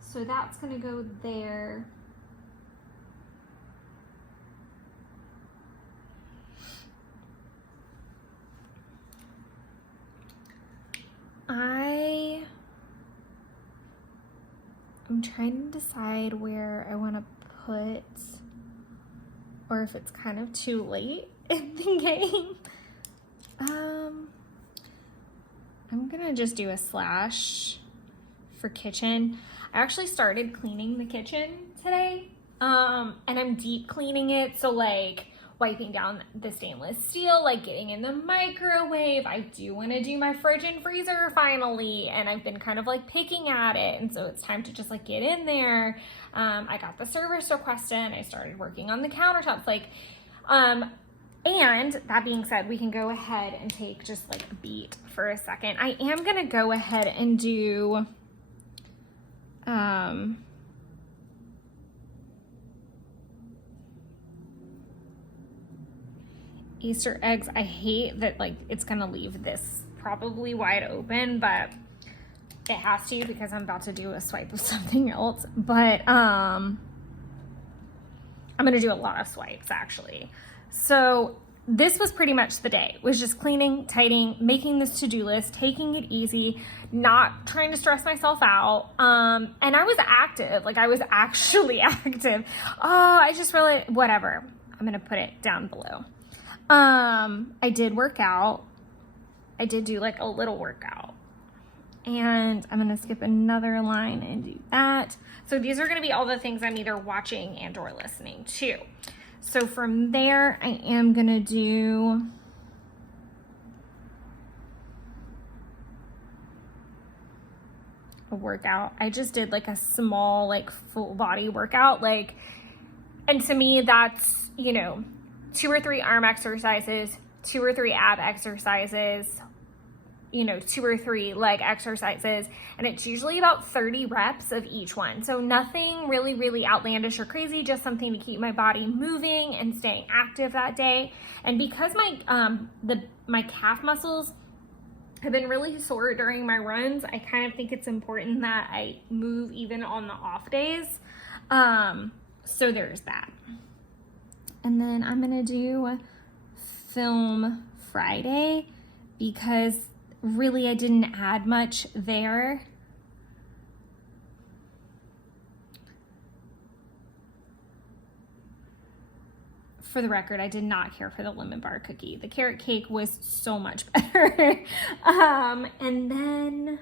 So that's gonna go there. I'm trying to decide where I want to put, or if it's kind of too late in the game. I'm gonna just do a slash for kitchen. I actually started cleaning the kitchen today, and I'm deep cleaning it. So like wiping down the stainless steel, like getting in the microwave. I do want to do my fridge and freezer finally, and I've been kind of like picking at it, and so it's time to just like get in there. I got the service request in. I started working on the countertops, like, and that being said, we can go ahead and take just like a beat for a second. I am gonna go ahead and do Easter eggs. I hate that like it's gonna leave this probably wide open, but it has to because I'm about to do a swipe of something else. But I'm gonna do a lot of swipes actually. So this was pretty much the day. It was just cleaning, tidying, making this to-do list, taking it easy, not trying to stress myself out. And I was active, like I was actually active. Oh, I just really, whatever. I'm gonna put it down below. I did work out. I did do like a little workout, and I'm gonna skip another line and do that. So these are gonna be all the things I'm either watching and or listening to. So from there, I am gonna do a workout. I just did like a small, like full body workout, like, and to me that's, you know, 2 or 3 arm exercises, 2 or 3 ab exercises, you know, 2 or 3 leg exercises, and it's usually about 30 reps of each one. So nothing really, really outlandish or crazy, just something to keep my body moving and staying active that day. And because my calf muscles have been really sore during my runs, I kind of think it's important that I move even on the off days. So there's that. And then I'm gonna do film Friday because really I didn't add much there. For the record, I did not care for the lemon bar cookie. The carrot cake was so much better. And then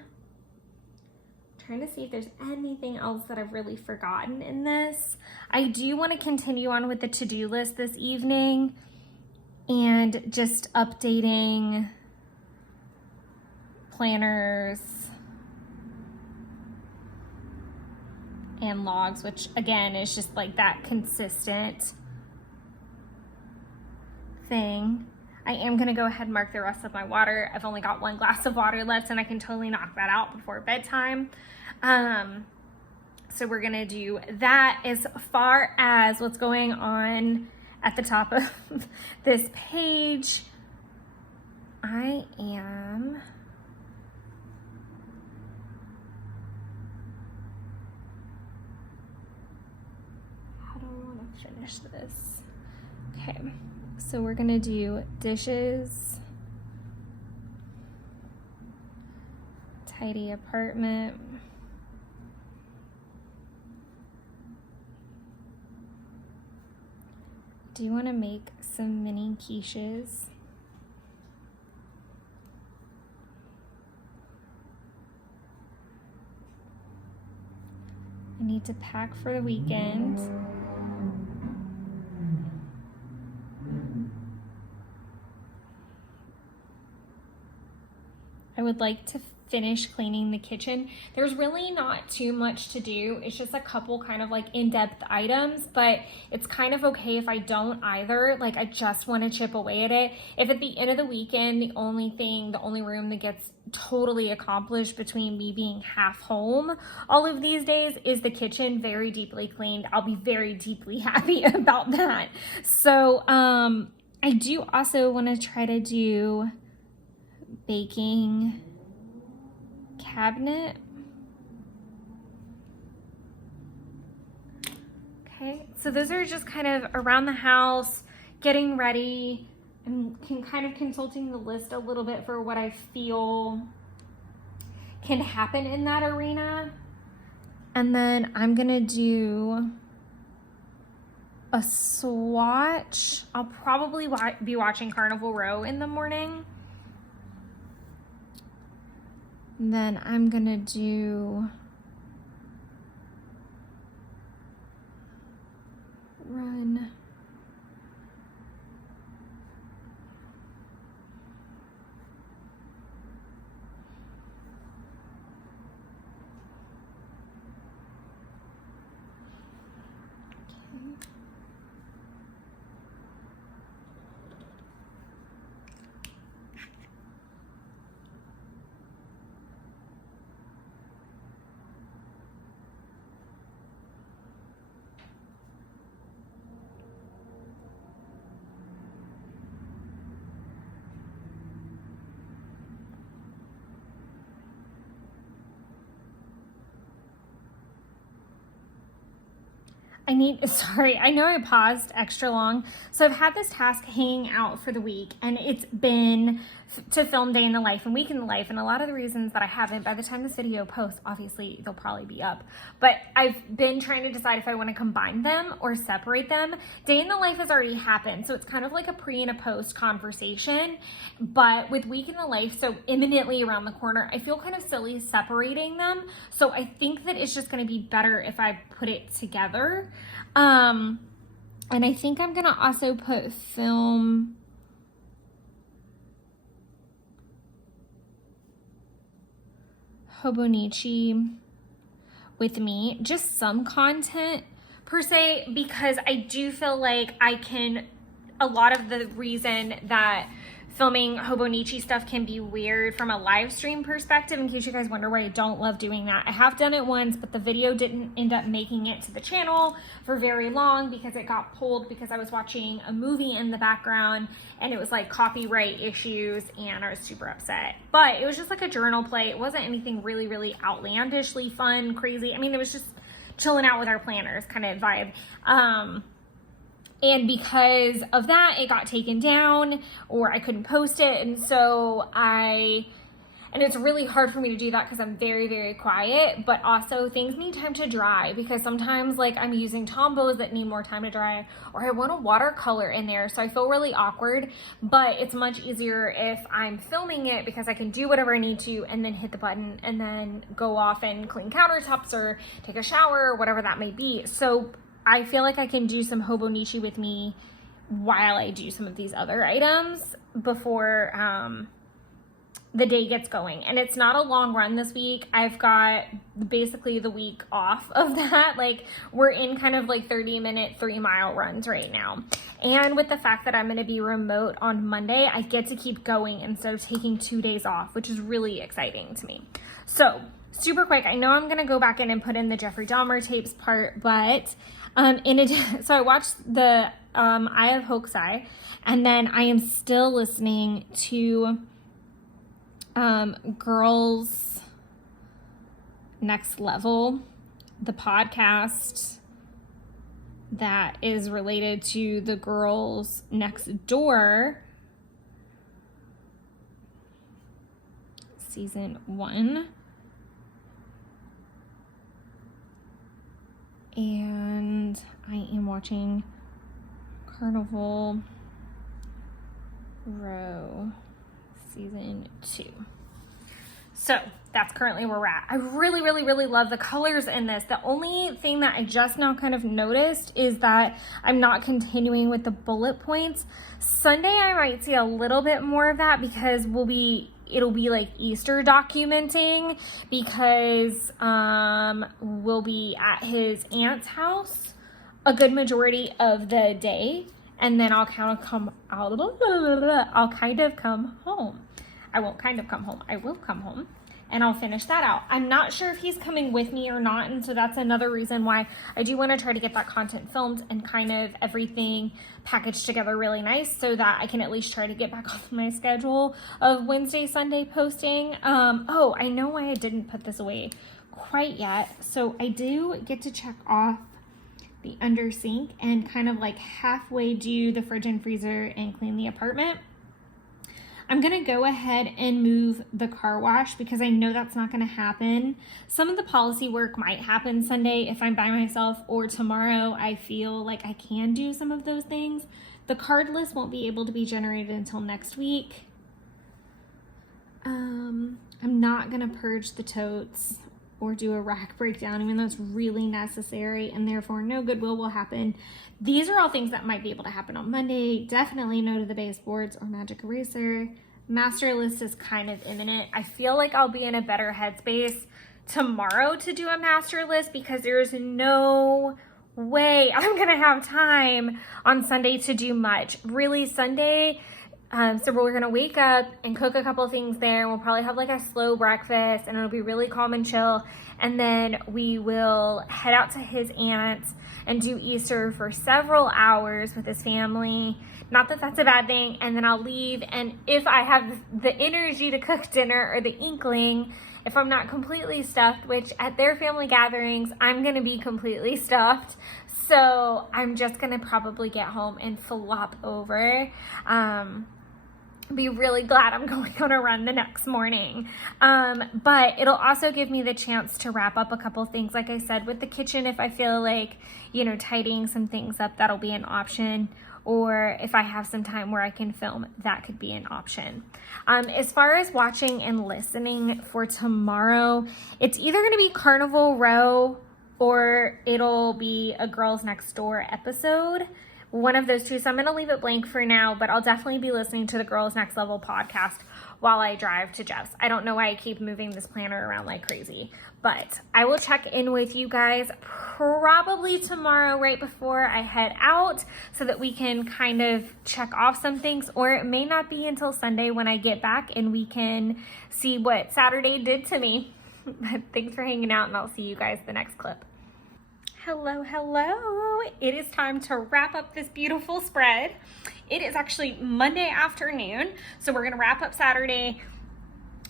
trying to see if there's anything else that I've really forgotten in this. I do want to continue on with the to-do list this evening and just updating planners and logs, which again is just like that consistent thing. I am gonna go ahead and mark the rest of my water. I've only got 1 glass of water left and I can totally knock that out before bedtime. So we're gonna do that. As far as what's going on at the top of this page, I am finish this. Okay, so we're gonna do dishes, tidy apartment, do you want to make some mini quiches? I need to pack for the weekend. I would like to finish cleaning the kitchen. There's really not too much to do. It's just a couple kind of like in-depth items, but it's kind of okay if I don't either. Like, I just want to chip away at it. If at the end of the weekend, the only room that gets totally accomplished between me being half home all of these days is the kitchen, very deeply cleaned, I'll be very deeply happy about that. So I do also want to try to do baking cabinet. Okay, so those are just kind of around the house, getting ready, and kind of consulting the list a little bit for what I feel can happen in that arena. And then I'm gonna do a swatch. I'll probably be watching Carnival Row in the morning. And then I'm gonna do run. Sorry, I know I paused extra long. So I've had this task hanging out for the week, and it's been to film day in the life and week in the life. And a lot of the reasons that I haven't, by the time this video posts, obviously they'll probably be up. But I've been trying to decide if I want to combine them or separate them. Day in the life has already happened, so it's kind of like a pre and a post conversation. But with week in the life so imminently around the corner, I feel kind of silly separating them. So I think that it's just going to be better if I put it together. And I think I'm gonna also put film Hobonichi with me, just some content per se, because I do feel like a lot of the reason that filming Hobonichi stuff can be weird from a live stream perspective, in case you guys wonder why I don't love doing that. I have done it once, but the video didn't end up making it to the channel for very long because it got pulled because I was watching a movie in the background and it was like copyright issues and I was super upset. But it was just like a journal play. It wasn't anything really, really outlandishly fun, crazy. I mean, it was just chilling out with our planners kind of vibe. And because of that, it got taken down or I couldn't post it. And so and it's really hard for me to do that because I'm very, very quiet, but also things need time to dry because sometimes like I'm using Tombows that need more time to dry, or I want a watercolor in there. So I feel really awkward, but it's much easier if I'm filming it because I can do whatever I need to and then hit the button and then go off and clean countertops or take a shower or whatever that may be. So I feel like I can do some Hobonichi with me while I do some of these other items before the day gets going. And it's not a long run this week. I've got basically the week off of that. Like, we're in kind of like 30-minute, 3-mile runs right now. And with the fact that I'm going to be remote on Monday, I get to keep going instead of taking 2 days off, which is really exciting to me. So super quick, I know I'm going to go back in and put in the Jeffrey Dahmer tapes part, but so I watched the Eye of Hokusai, and then I am still listening to Girls Next Level, the podcast that is related to the girls next door. Season 1. And I am watching Carnival Row Season 2. So that's currently where we're at. I really, really, really love the colors in this. The only thing that I just now kind of noticed is that I'm not continuing with the bullet points. Sunday, I might see a little bit more of that because it'll be like Easter documenting, because we'll be at his aunt's house a good majority of the day, and then I'll kind of come home. I won't kind of come home. I will come home and I'll finish that out. I'm not sure if he's coming with me or not, and so that's another reason why I do want to try to get that content filmed and kind of everything packaged together really nice so that I can at least try to get back on my schedule of Wednesday, Sunday posting. Oh, I know why I didn't put this away quite yet. So I do get to check off the under sink and kind of like halfway do the fridge and freezer and clean the apartment. I'm going to go ahead and move the car wash because I know that's not going to happen. Some of the policy work might happen Sunday if I'm by myself, or tomorrow I feel like I can do some of those things. The card list won't be able to be generated until next week. I'm not going to purge the totes or do a rack breakdown, even though it's really necessary, and therefore no goodwill will happen. These are all things that might be able to happen on Monday. Definitely no to the baseboards or magic eraser. Master list is kind of imminent. I feel like I'll be in a better headspace tomorrow to do a master list because there's no way I'm gonna have time on Sunday to do much. Really, Sunday, so we're gonna wake up and cook a couple things there. We'll probably have like a slow breakfast and it'll be really calm and chill. And then we will head out to his aunt's and do Easter for several hours with his family. Not that that's a bad thing. And then I'll leave. And if I have the energy to cook dinner or the inkling, if I'm not completely stuffed, which at their family gatherings, I'm gonna be completely stuffed. So I'm just gonna probably get home and flop over. Be really glad I'm going on a run the next morning. But it'll also give me the chance to wrap up a couple things. Like I said, with the kitchen, if I feel like, tidying some things up, that'll be an option. Or if I have some time where I can film, that could be an option. As far as watching and listening for tomorrow, it's either going to be Carnival Row or it'll be a Girls Next Door episode. One of those two. So I'm going to leave it blank for now, but I'll definitely be listening to the Girls Next Level podcast while I drive to Jeff's. I don't know why I keep moving this planner around like crazy, but I will check in with you guys probably tomorrow right before I head out so that we can kind of check off some things, or it may not be until Sunday when I get back and we can see what Saturday did to me. Thanks for hanging out, and I'll see you guys the next clip. Hello, hello. It is time to wrap up this beautiful spread. It is actually Monday afternoon, so we're gonna wrap up Saturday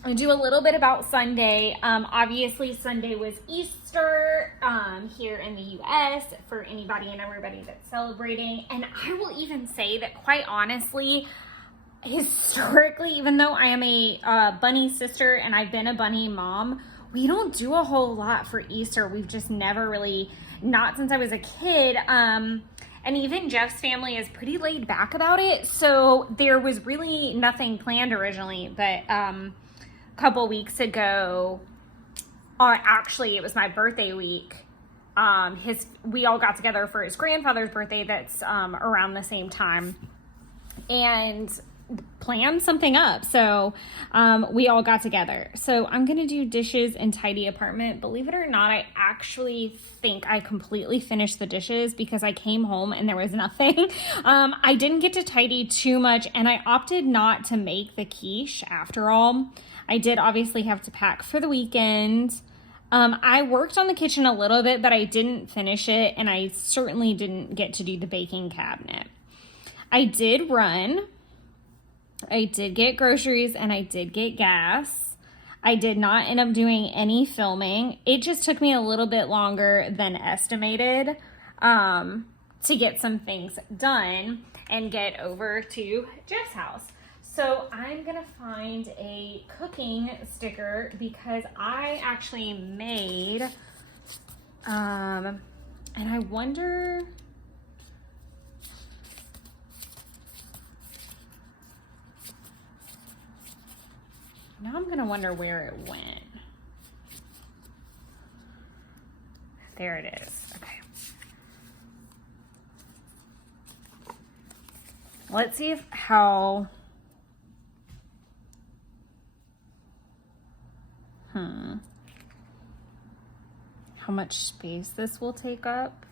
and do a little bit about Sunday. Obviously, Sunday was Easter here in the US for anybody and everybody that's celebrating. And I will even say that, quite honestly, historically, even though I am a bunny sister and I've been a bunny mom, we don't do a whole lot for Easter. We've just never really, not since I was a kid. And even Jeff's family is pretty laid back about it. So there was really nothing planned originally, but a couple weeks ago, actually it was my birthday week. We all got together for his grandfather's birthday that's around the same time, and planned something up. So we all got together. So I'm gonna do dishes and tidy apartment. Believe it or not, I actually think I completely finished the dishes because I came home and there was nothing. I didn't get to tidy too much, and I opted not to make the quiche after all. I did obviously have to pack for the weekend. I worked on the kitchen a little bit, but I didn't finish it, and I certainly didn't get to do the baking cabinet. I did run. I did get groceries and I did get gas. I did not end up doing any filming. It just took me a little bit longer than estimated to get some things done and get over to Jeff's house. So I'm gonna find a cooking sticker because I actually made, and I wonder, now I'm gonna wonder where it went. There it is, okay. Let's see how much space this will take up.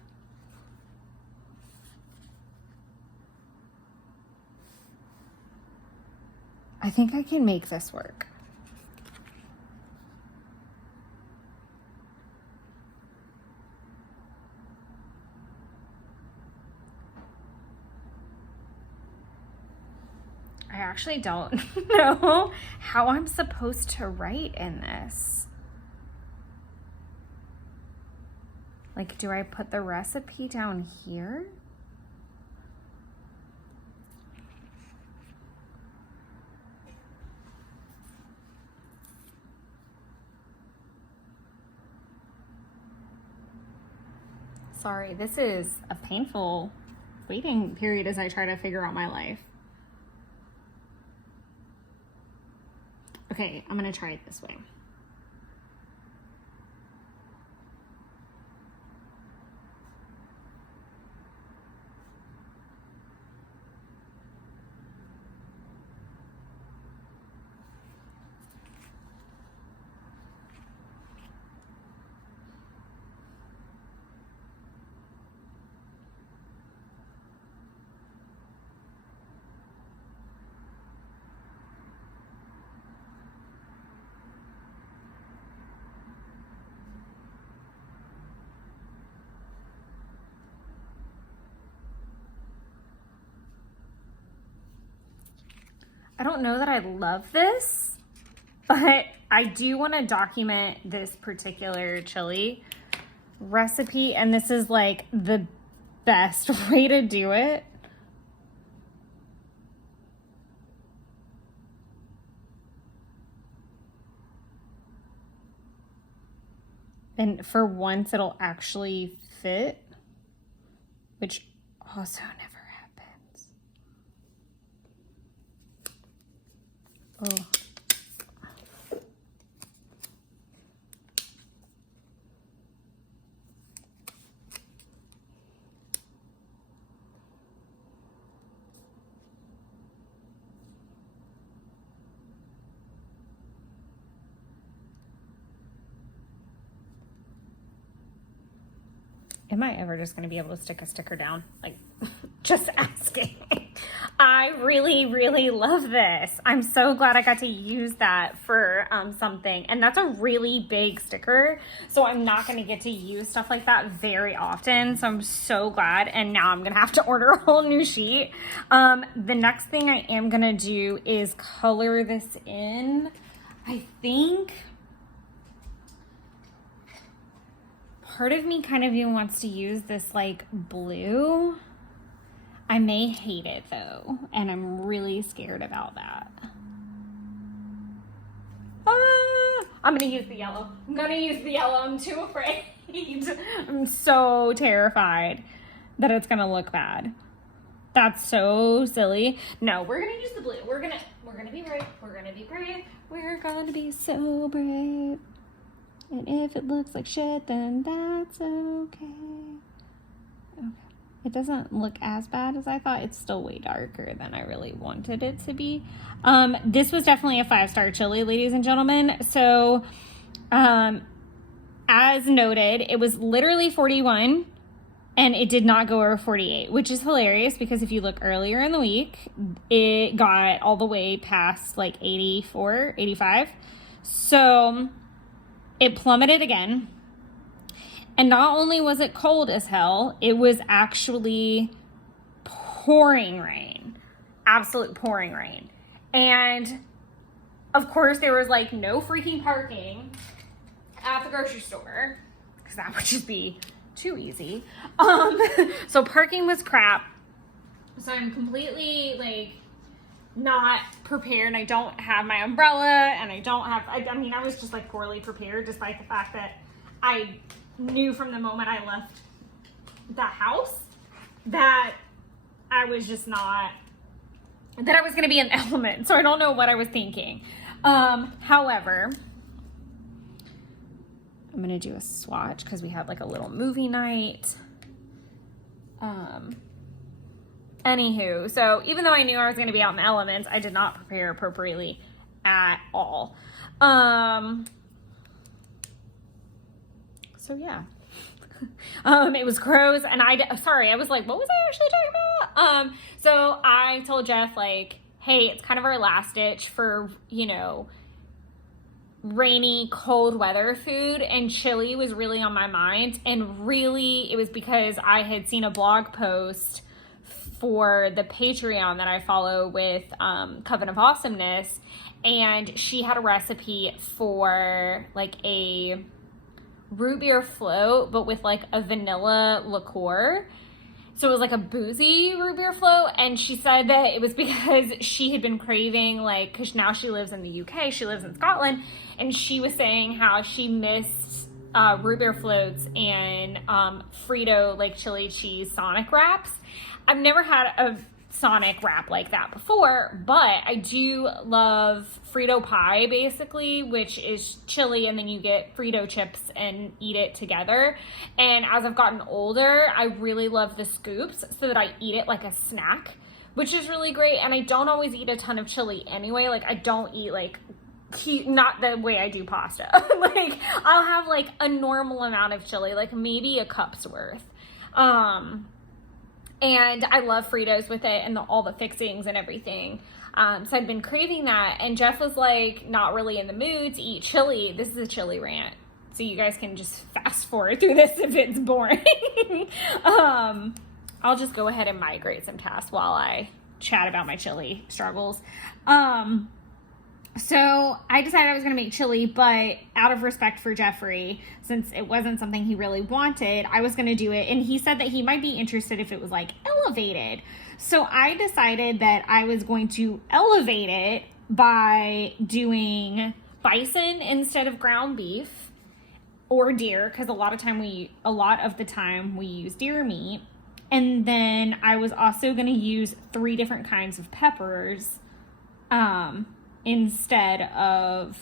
I think I can make this work. I actually don't know how I'm supposed to write in this. Like, do I put the recipe down here? Sorry, this is a painful waiting period as I try to figure out my life. Okay, I'm gonna try it this way. I don't know that I love this, but I do want to document this particular chili recipe, and this is like the best way to do it. And for once it'll actually fit, which also never happens. Oh. Am I ever just going to be able to stick a sticker down? Like, just asking. I really, really love this. I'm so glad I got to use that for something. And that's a really big sticker, so I'm not going to get to use stuff like that very often. So I'm so glad. And now I'm going to have to order a whole new sheet. The next thing I am going to do is color this in. I think part of me kind of even wants to use this like blue. I may hate it though, and I'm really scared about that. I'm gonna use the yellow. I'm too afraid. I'm so terrified that it's gonna look bad. That's so silly. No, we're gonna use the blue. We're gonna be brave. We're gonna be brave. We're gonna be so brave. And if it looks like shit, then that's okay. Okay. It doesn't look as bad as I thought. It's still way darker than I really wanted it to be. This was definitely a 5-star chili, ladies and gentlemen. So, as noted, it was literally 41 and it did not go over 48, which is hilarious because if you look earlier in the week, it got all the way past like 84, 85. So it plummeted again. And not only was it cold as hell, it was actually pouring rain. Absolute pouring rain. And of course there was like no freaking parking at the grocery store, because that would just be too easy. So parking was crap. So I'm completely like not prepared. I don't have my umbrella, and I don't have, I mean, I was just like poorly prepared, despite the fact that I knew from the moment I left the house that I was just not, that I was going to be in the element. So I don't know what I was thinking. However, I'm going to do a swatch because we had like a little movie night. Anywho, so even though I knew I was going to be out in the elements, I did not prepare appropriately at all. So yeah. It was gross, and I was like, what was I actually talking about? So I told Jeff, like, hey, it's kind of our last ditch for, you know, rainy, cold weather food, and chili was really on my mind. And really, it was because I had seen a blog post for the Patreon that I follow with Coven of Awesomeness, and she had a recipe for like a root beer float, but with like a vanilla liqueur. So it was like a boozy root beer float, and she said that it was because she had been craving, like, because now she lives in the UK, she lives in Scotland, and she was saying how she missed root beer floats and Frito, like, chili cheese Sonic wraps. I've never had a Sonic wrap like that before, but I do love Frito pie, basically, which is chili and then you get Frito chips and eat it together. And as I've gotten older, I really love the scoops so that I eat it like a snack, which is really great. And I don't always eat a ton of chili anyway. Like, I don't eat like not the way I do pasta. Like, I'll have like a normal amount of chili, like maybe a cup's worth. And I love Fritos with it and all the fixings and everything. So I'd been craving that. And Jeff was like, not really in the mood to eat chili. This is a chili rant. So you guys can just fast forward through this if it's boring. I'll just go ahead and migrate some tasks while I chat about my chili struggles. So I decided I was going to make chili, but out of respect for Jeffrey, since it wasn't something he really wanted, I was going to do it. And he said that he might be interested if it was like elevated. So I decided that I was going to elevate it by doing bison instead of ground beef or deer, because a lot of the time we use deer meat. And then I was also going to use 3 different kinds of peppers, instead of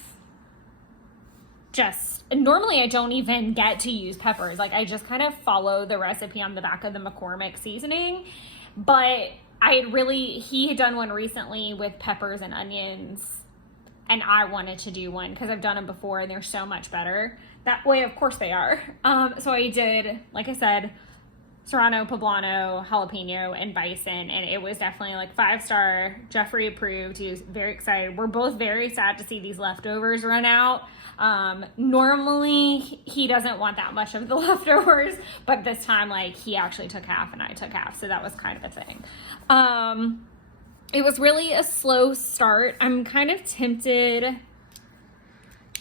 just, normally I don't even get to use peppers. Like, I just kind of follow the recipe on the back of the McCormick seasoning. But he had done one recently with peppers and onions, and I wanted to do one because I've done them before and they're so much better that way. Of course they are. So I did, like I said, Serrano, Poblano, jalapeno, and bison, and it was definitely like 5-star. Jeffrey approved. He was very excited. We're both very sad to see these leftovers run out. Normally he doesn't want that much of the leftovers, but this time, like, he actually took half and I took half, so that was kind of a thing. It was really a slow start. I'm kind of tempted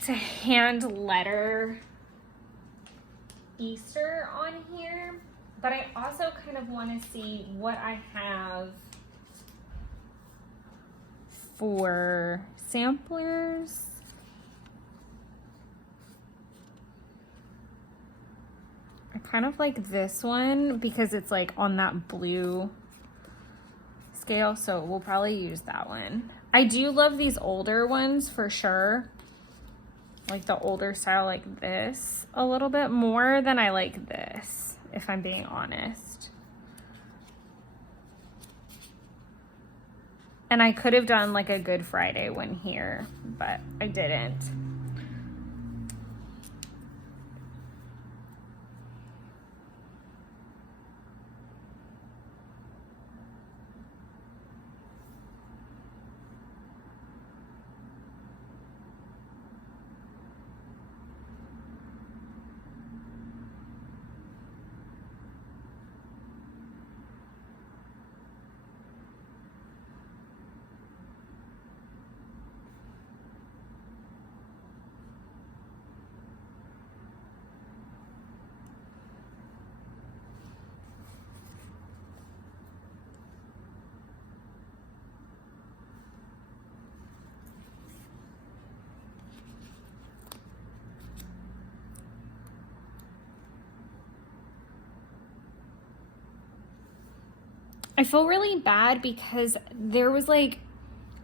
to hand letter Easter on here, but I also kind of want to see what I have for samplers. I kind of like this one because it's like on that blue scale, so we'll probably use that one. I do love these older ones for sure. Like the older style like this a little bit more than I like this, if I'm being honest. And I could have done like a Good Friday one here, but I didn't. I feel really bad because there was like,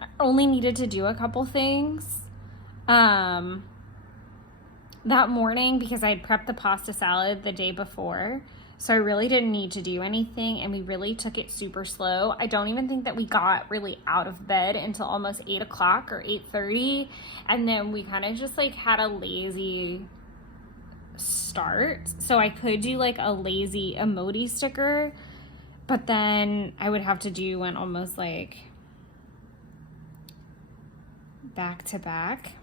I only needed to do a couple things that morning because I had prepped the pasta salad the day before. So I really didn't need to do anything, and we really took it super slow. I don't even think that we got really out of bed until almost 8 o'clock or 8:30. And then we kind of just like had a lazy start. So I could do like a lazy emoji sticker, but then I would have to do one almost like back to back.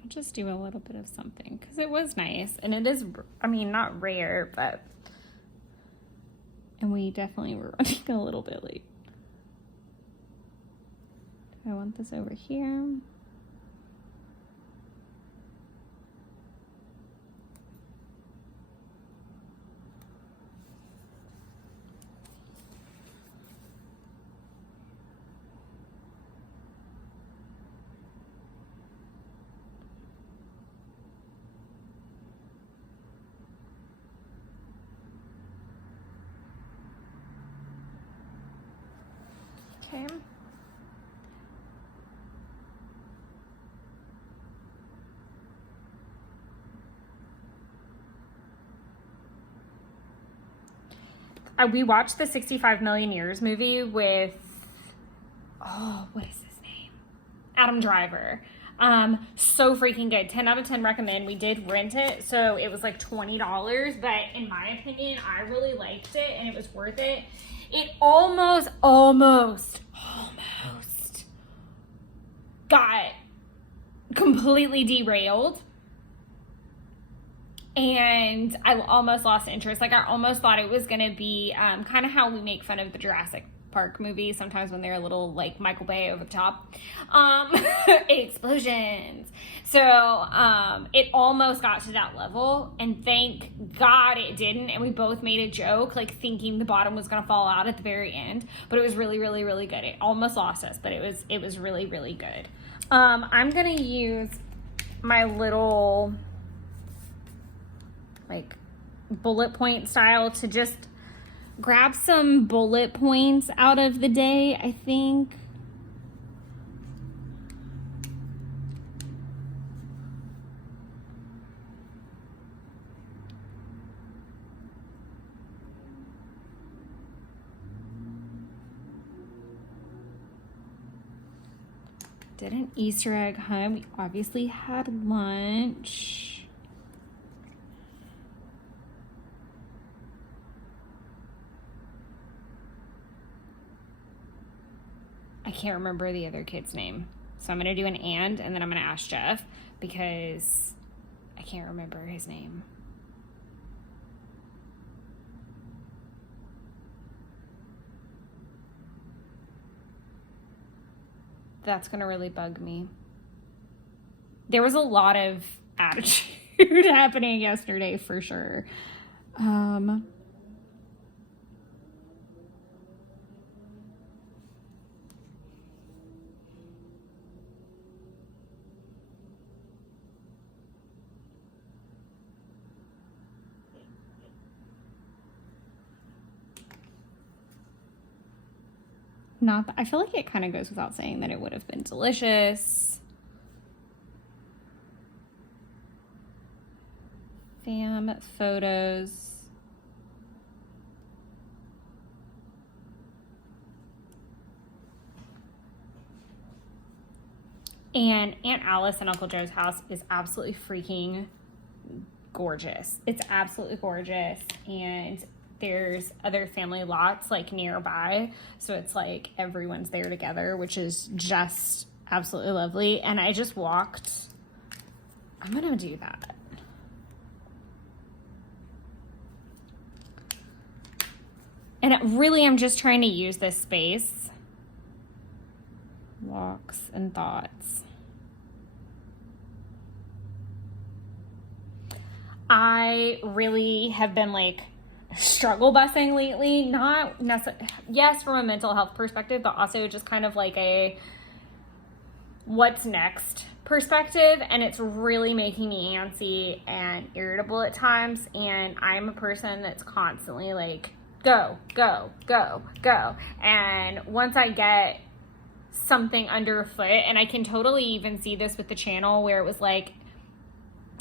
I'll just do a little bit of something because it was nice, and it is, I mean, not rare, but, and we definitely were running a little bit late. Do I want this over here? Okay. We watched the 65 Million Years movie with, what is his name? Adam Driver. So freaking good. 10 out of 10 recommend. We did rent it, so it was like $20, but in my opinion, I really liked it and it was worth it. It almost got completely derailed, and I almost lost interest. Like, I almost thought it was gonna be kind of how we make fun of the Jurassic Park movies sometimes when they're a little like Michael Bay over the top, explosions. So it almost got to that level, and thank God it didn't. And we both made a joke, like thinking the bottom was gonna fall out at the very end. But it was really, really, really good. It almost lost us, but it was really, really good. I'm gonna use my little like bullet point style to just grab some bullet points out of the day, I think. Did an Easter egg hunt. We obviously had lunch. I can't remember the other kid's name. So I'm going to do an and then I'm going to ask Jeff because I can't remember his name. That's going to really bug me. There was a lot of attitude happening yesterday for sure. Not that, I feel like it kind of goes without saying that it would have been delicious. Fam photos. And Aunt Alice and Uncle Joe's house is absolutely freaking gorgeous. It's absolutely gorgeous. And there's other family lots like nearby, so it's like everyone's there together, which is just absolutely lovely. And I just walked. I'm gonna do that. And I'm just trying to use this space. Walks and thoughts. I really have been like struggle busing lately. Not necessarily, yes, from a mental health perspective, but also just kind of like a what's next perspective, and it's really making me antsy and irritable at times. And I'm a person that's constantly like, go, go, go, go. And once I get something underfoot, and I can totally even see this with the channel where it was like,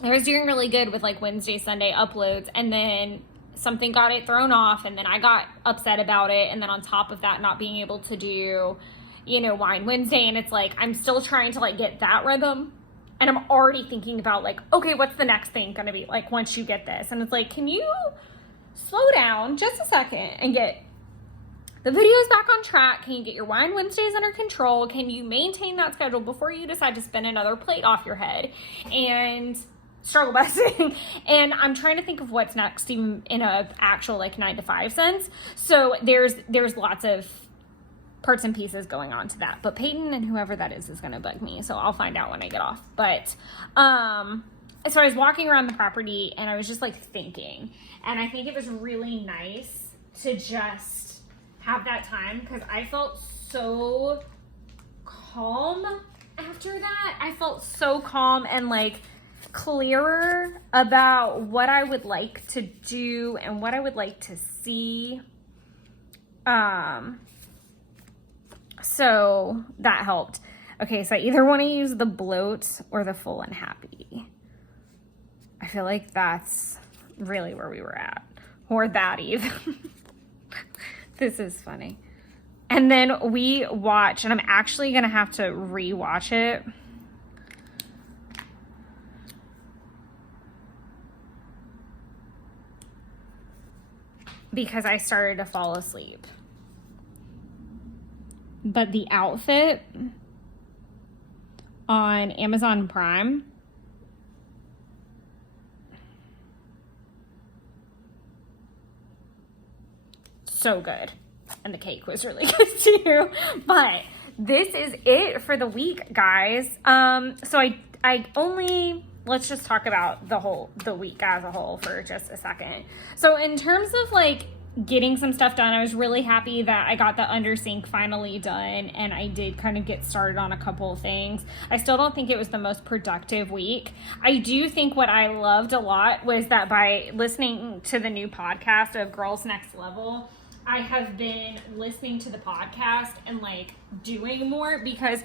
I was doing really good with like Wednesday, Sunday uploads, and then something got it thrown off, and then I got upset about it, and then on top of that, not being able to do, you know, Wine Wednesday, and it's like, I'm still trying to like get that rhythm, and I'm already thinking about like, okay, what's the next thing gonna be like once you get this? And it's like, can you slow down just a second and get the videos back on track? Can you get your Wine Wednesdays under control? Can you maintain that schedule before you decide to spin another plate off your head and struggle busting? And I'm trying to think of what's next, even in a actual like 9 to 5 sense. So there's lots of parts and pieces going on to that, but Peyton and whoever that is going to bug me, so I'll find out when I get off. But so I was walking around the property, and I was just like thinking, and I think it was really nice to just have that time, because I felt so calm after that. I felt so calm and like clearer about what I would like to do and what I would like to see. So that helped. Okay, so I either want to use the bloat or the full and happy. I feel like that's really where we were at. Or that even. This is funny. And then we watch, and I'm actually going to have to rewatch it. Because I started to fall asleep. But the outfit on Amazon Prime, so good. And the cake was really good too. But this is it for the week, guys. So I only, let's just talk about the week as a whole for just a second. So in terms of like getting some stuff done, I was really happy that I got the under sink finally done, and I did kind of get started on a couple of things. I still don't think it was the most productive week. I do think what I loved a lot was that by listening to the new podcast of Girls Next Level, I have been listening to the podcast and like doing more, because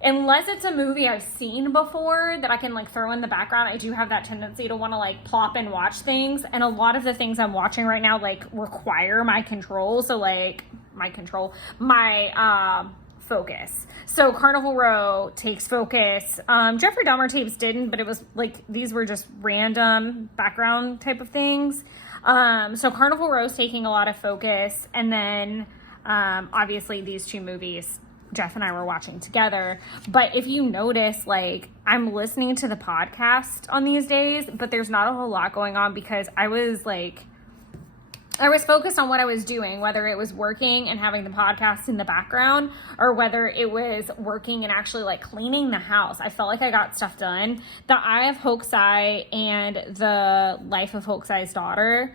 unless it's a movie I've seen before that I can like throw in the background, I do have that tendency to want to like plop and watch things. And a lot of the things I'm watching right now like require my control. So like my focus. So Carnival Row takes focus. Jeffrey Dahmer tapes didn't, but it was like, these were just random background type of things. So Carnival Row's taking a lot of focus. And then obviously these two movies Jeff and I were watching together. But if you notice, like, I'm listening to the podcast on these days, but there's not a whole lot going on, because I was focused on what I was doing, whether it was working and having the podcast in the background, or whether it was working and actually like cleaning the house. I felt like I got stuff done. The Eye of Hokusai and the Life of Hokusai's Daughter,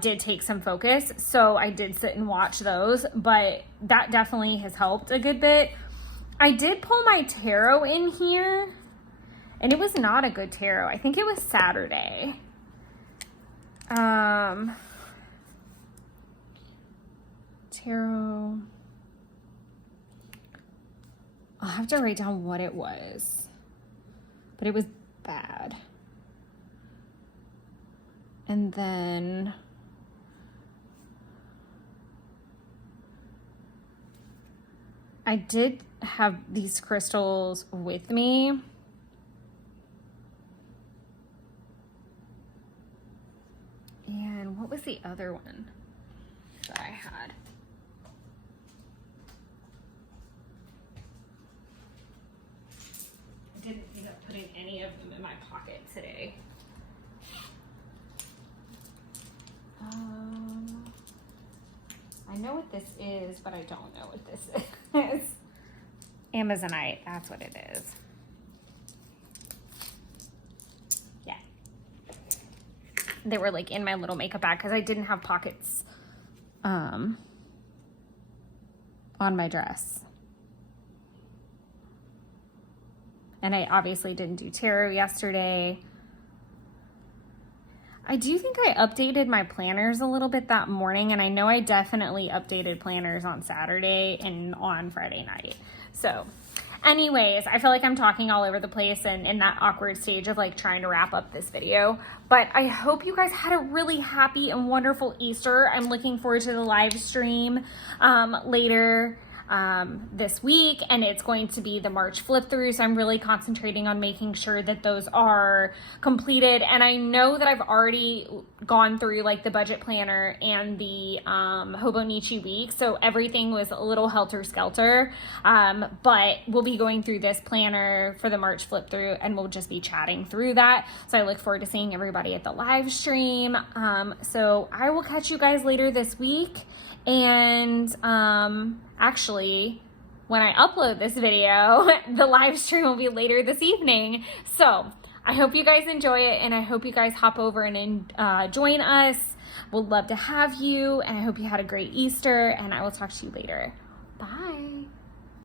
did take some focus. So I did sit and watch those, but that definitely has helped a good bit. I did pull my tarot in here, and it was not a good tarot. I think it was Saturday. Tarot. I'll have to write down what it was, but it was bad. And then I did have these crystals with me. And what was the other one that I had? I didn't end up putting any of them in my pocket today. I know what this is, but I don't know what this is. Amazonite, that's what it is. Yeah. They were like in my little makeup bag because I didn't have pockets on my dress. And I obviously didn't do tarot yesterday. I do think I updated my planners a little bit that morning, and I know I definitely updated planners on Saturday and on Friday night. So anyways, I feel like I'm talking all over the place and in that awkward stage of like trying to wrap up this video, but I hope you guys had a really happy and wonderful Easter. I'm looking forward to the live stream later this week, and it's going to be the March flip through, so I'm really concentrating on making sure that those are completed. And I know that I've already gone through like the budget planner and the Hobonichi week, so everything was a little helter-skelter, but we'll be going through this planner for the March flip through, and we'll just be chatting through that. So I look forward to seeing everybody at the live stream. So I will catch you guys later this week. And actually, when I upload this video, the live stream will be later this evening. So I hope you guys enjoy it, and I hope you guys hop over and join us. We'll love to have you, and I hope you had a great Easter, and I will talk to you later. Bye.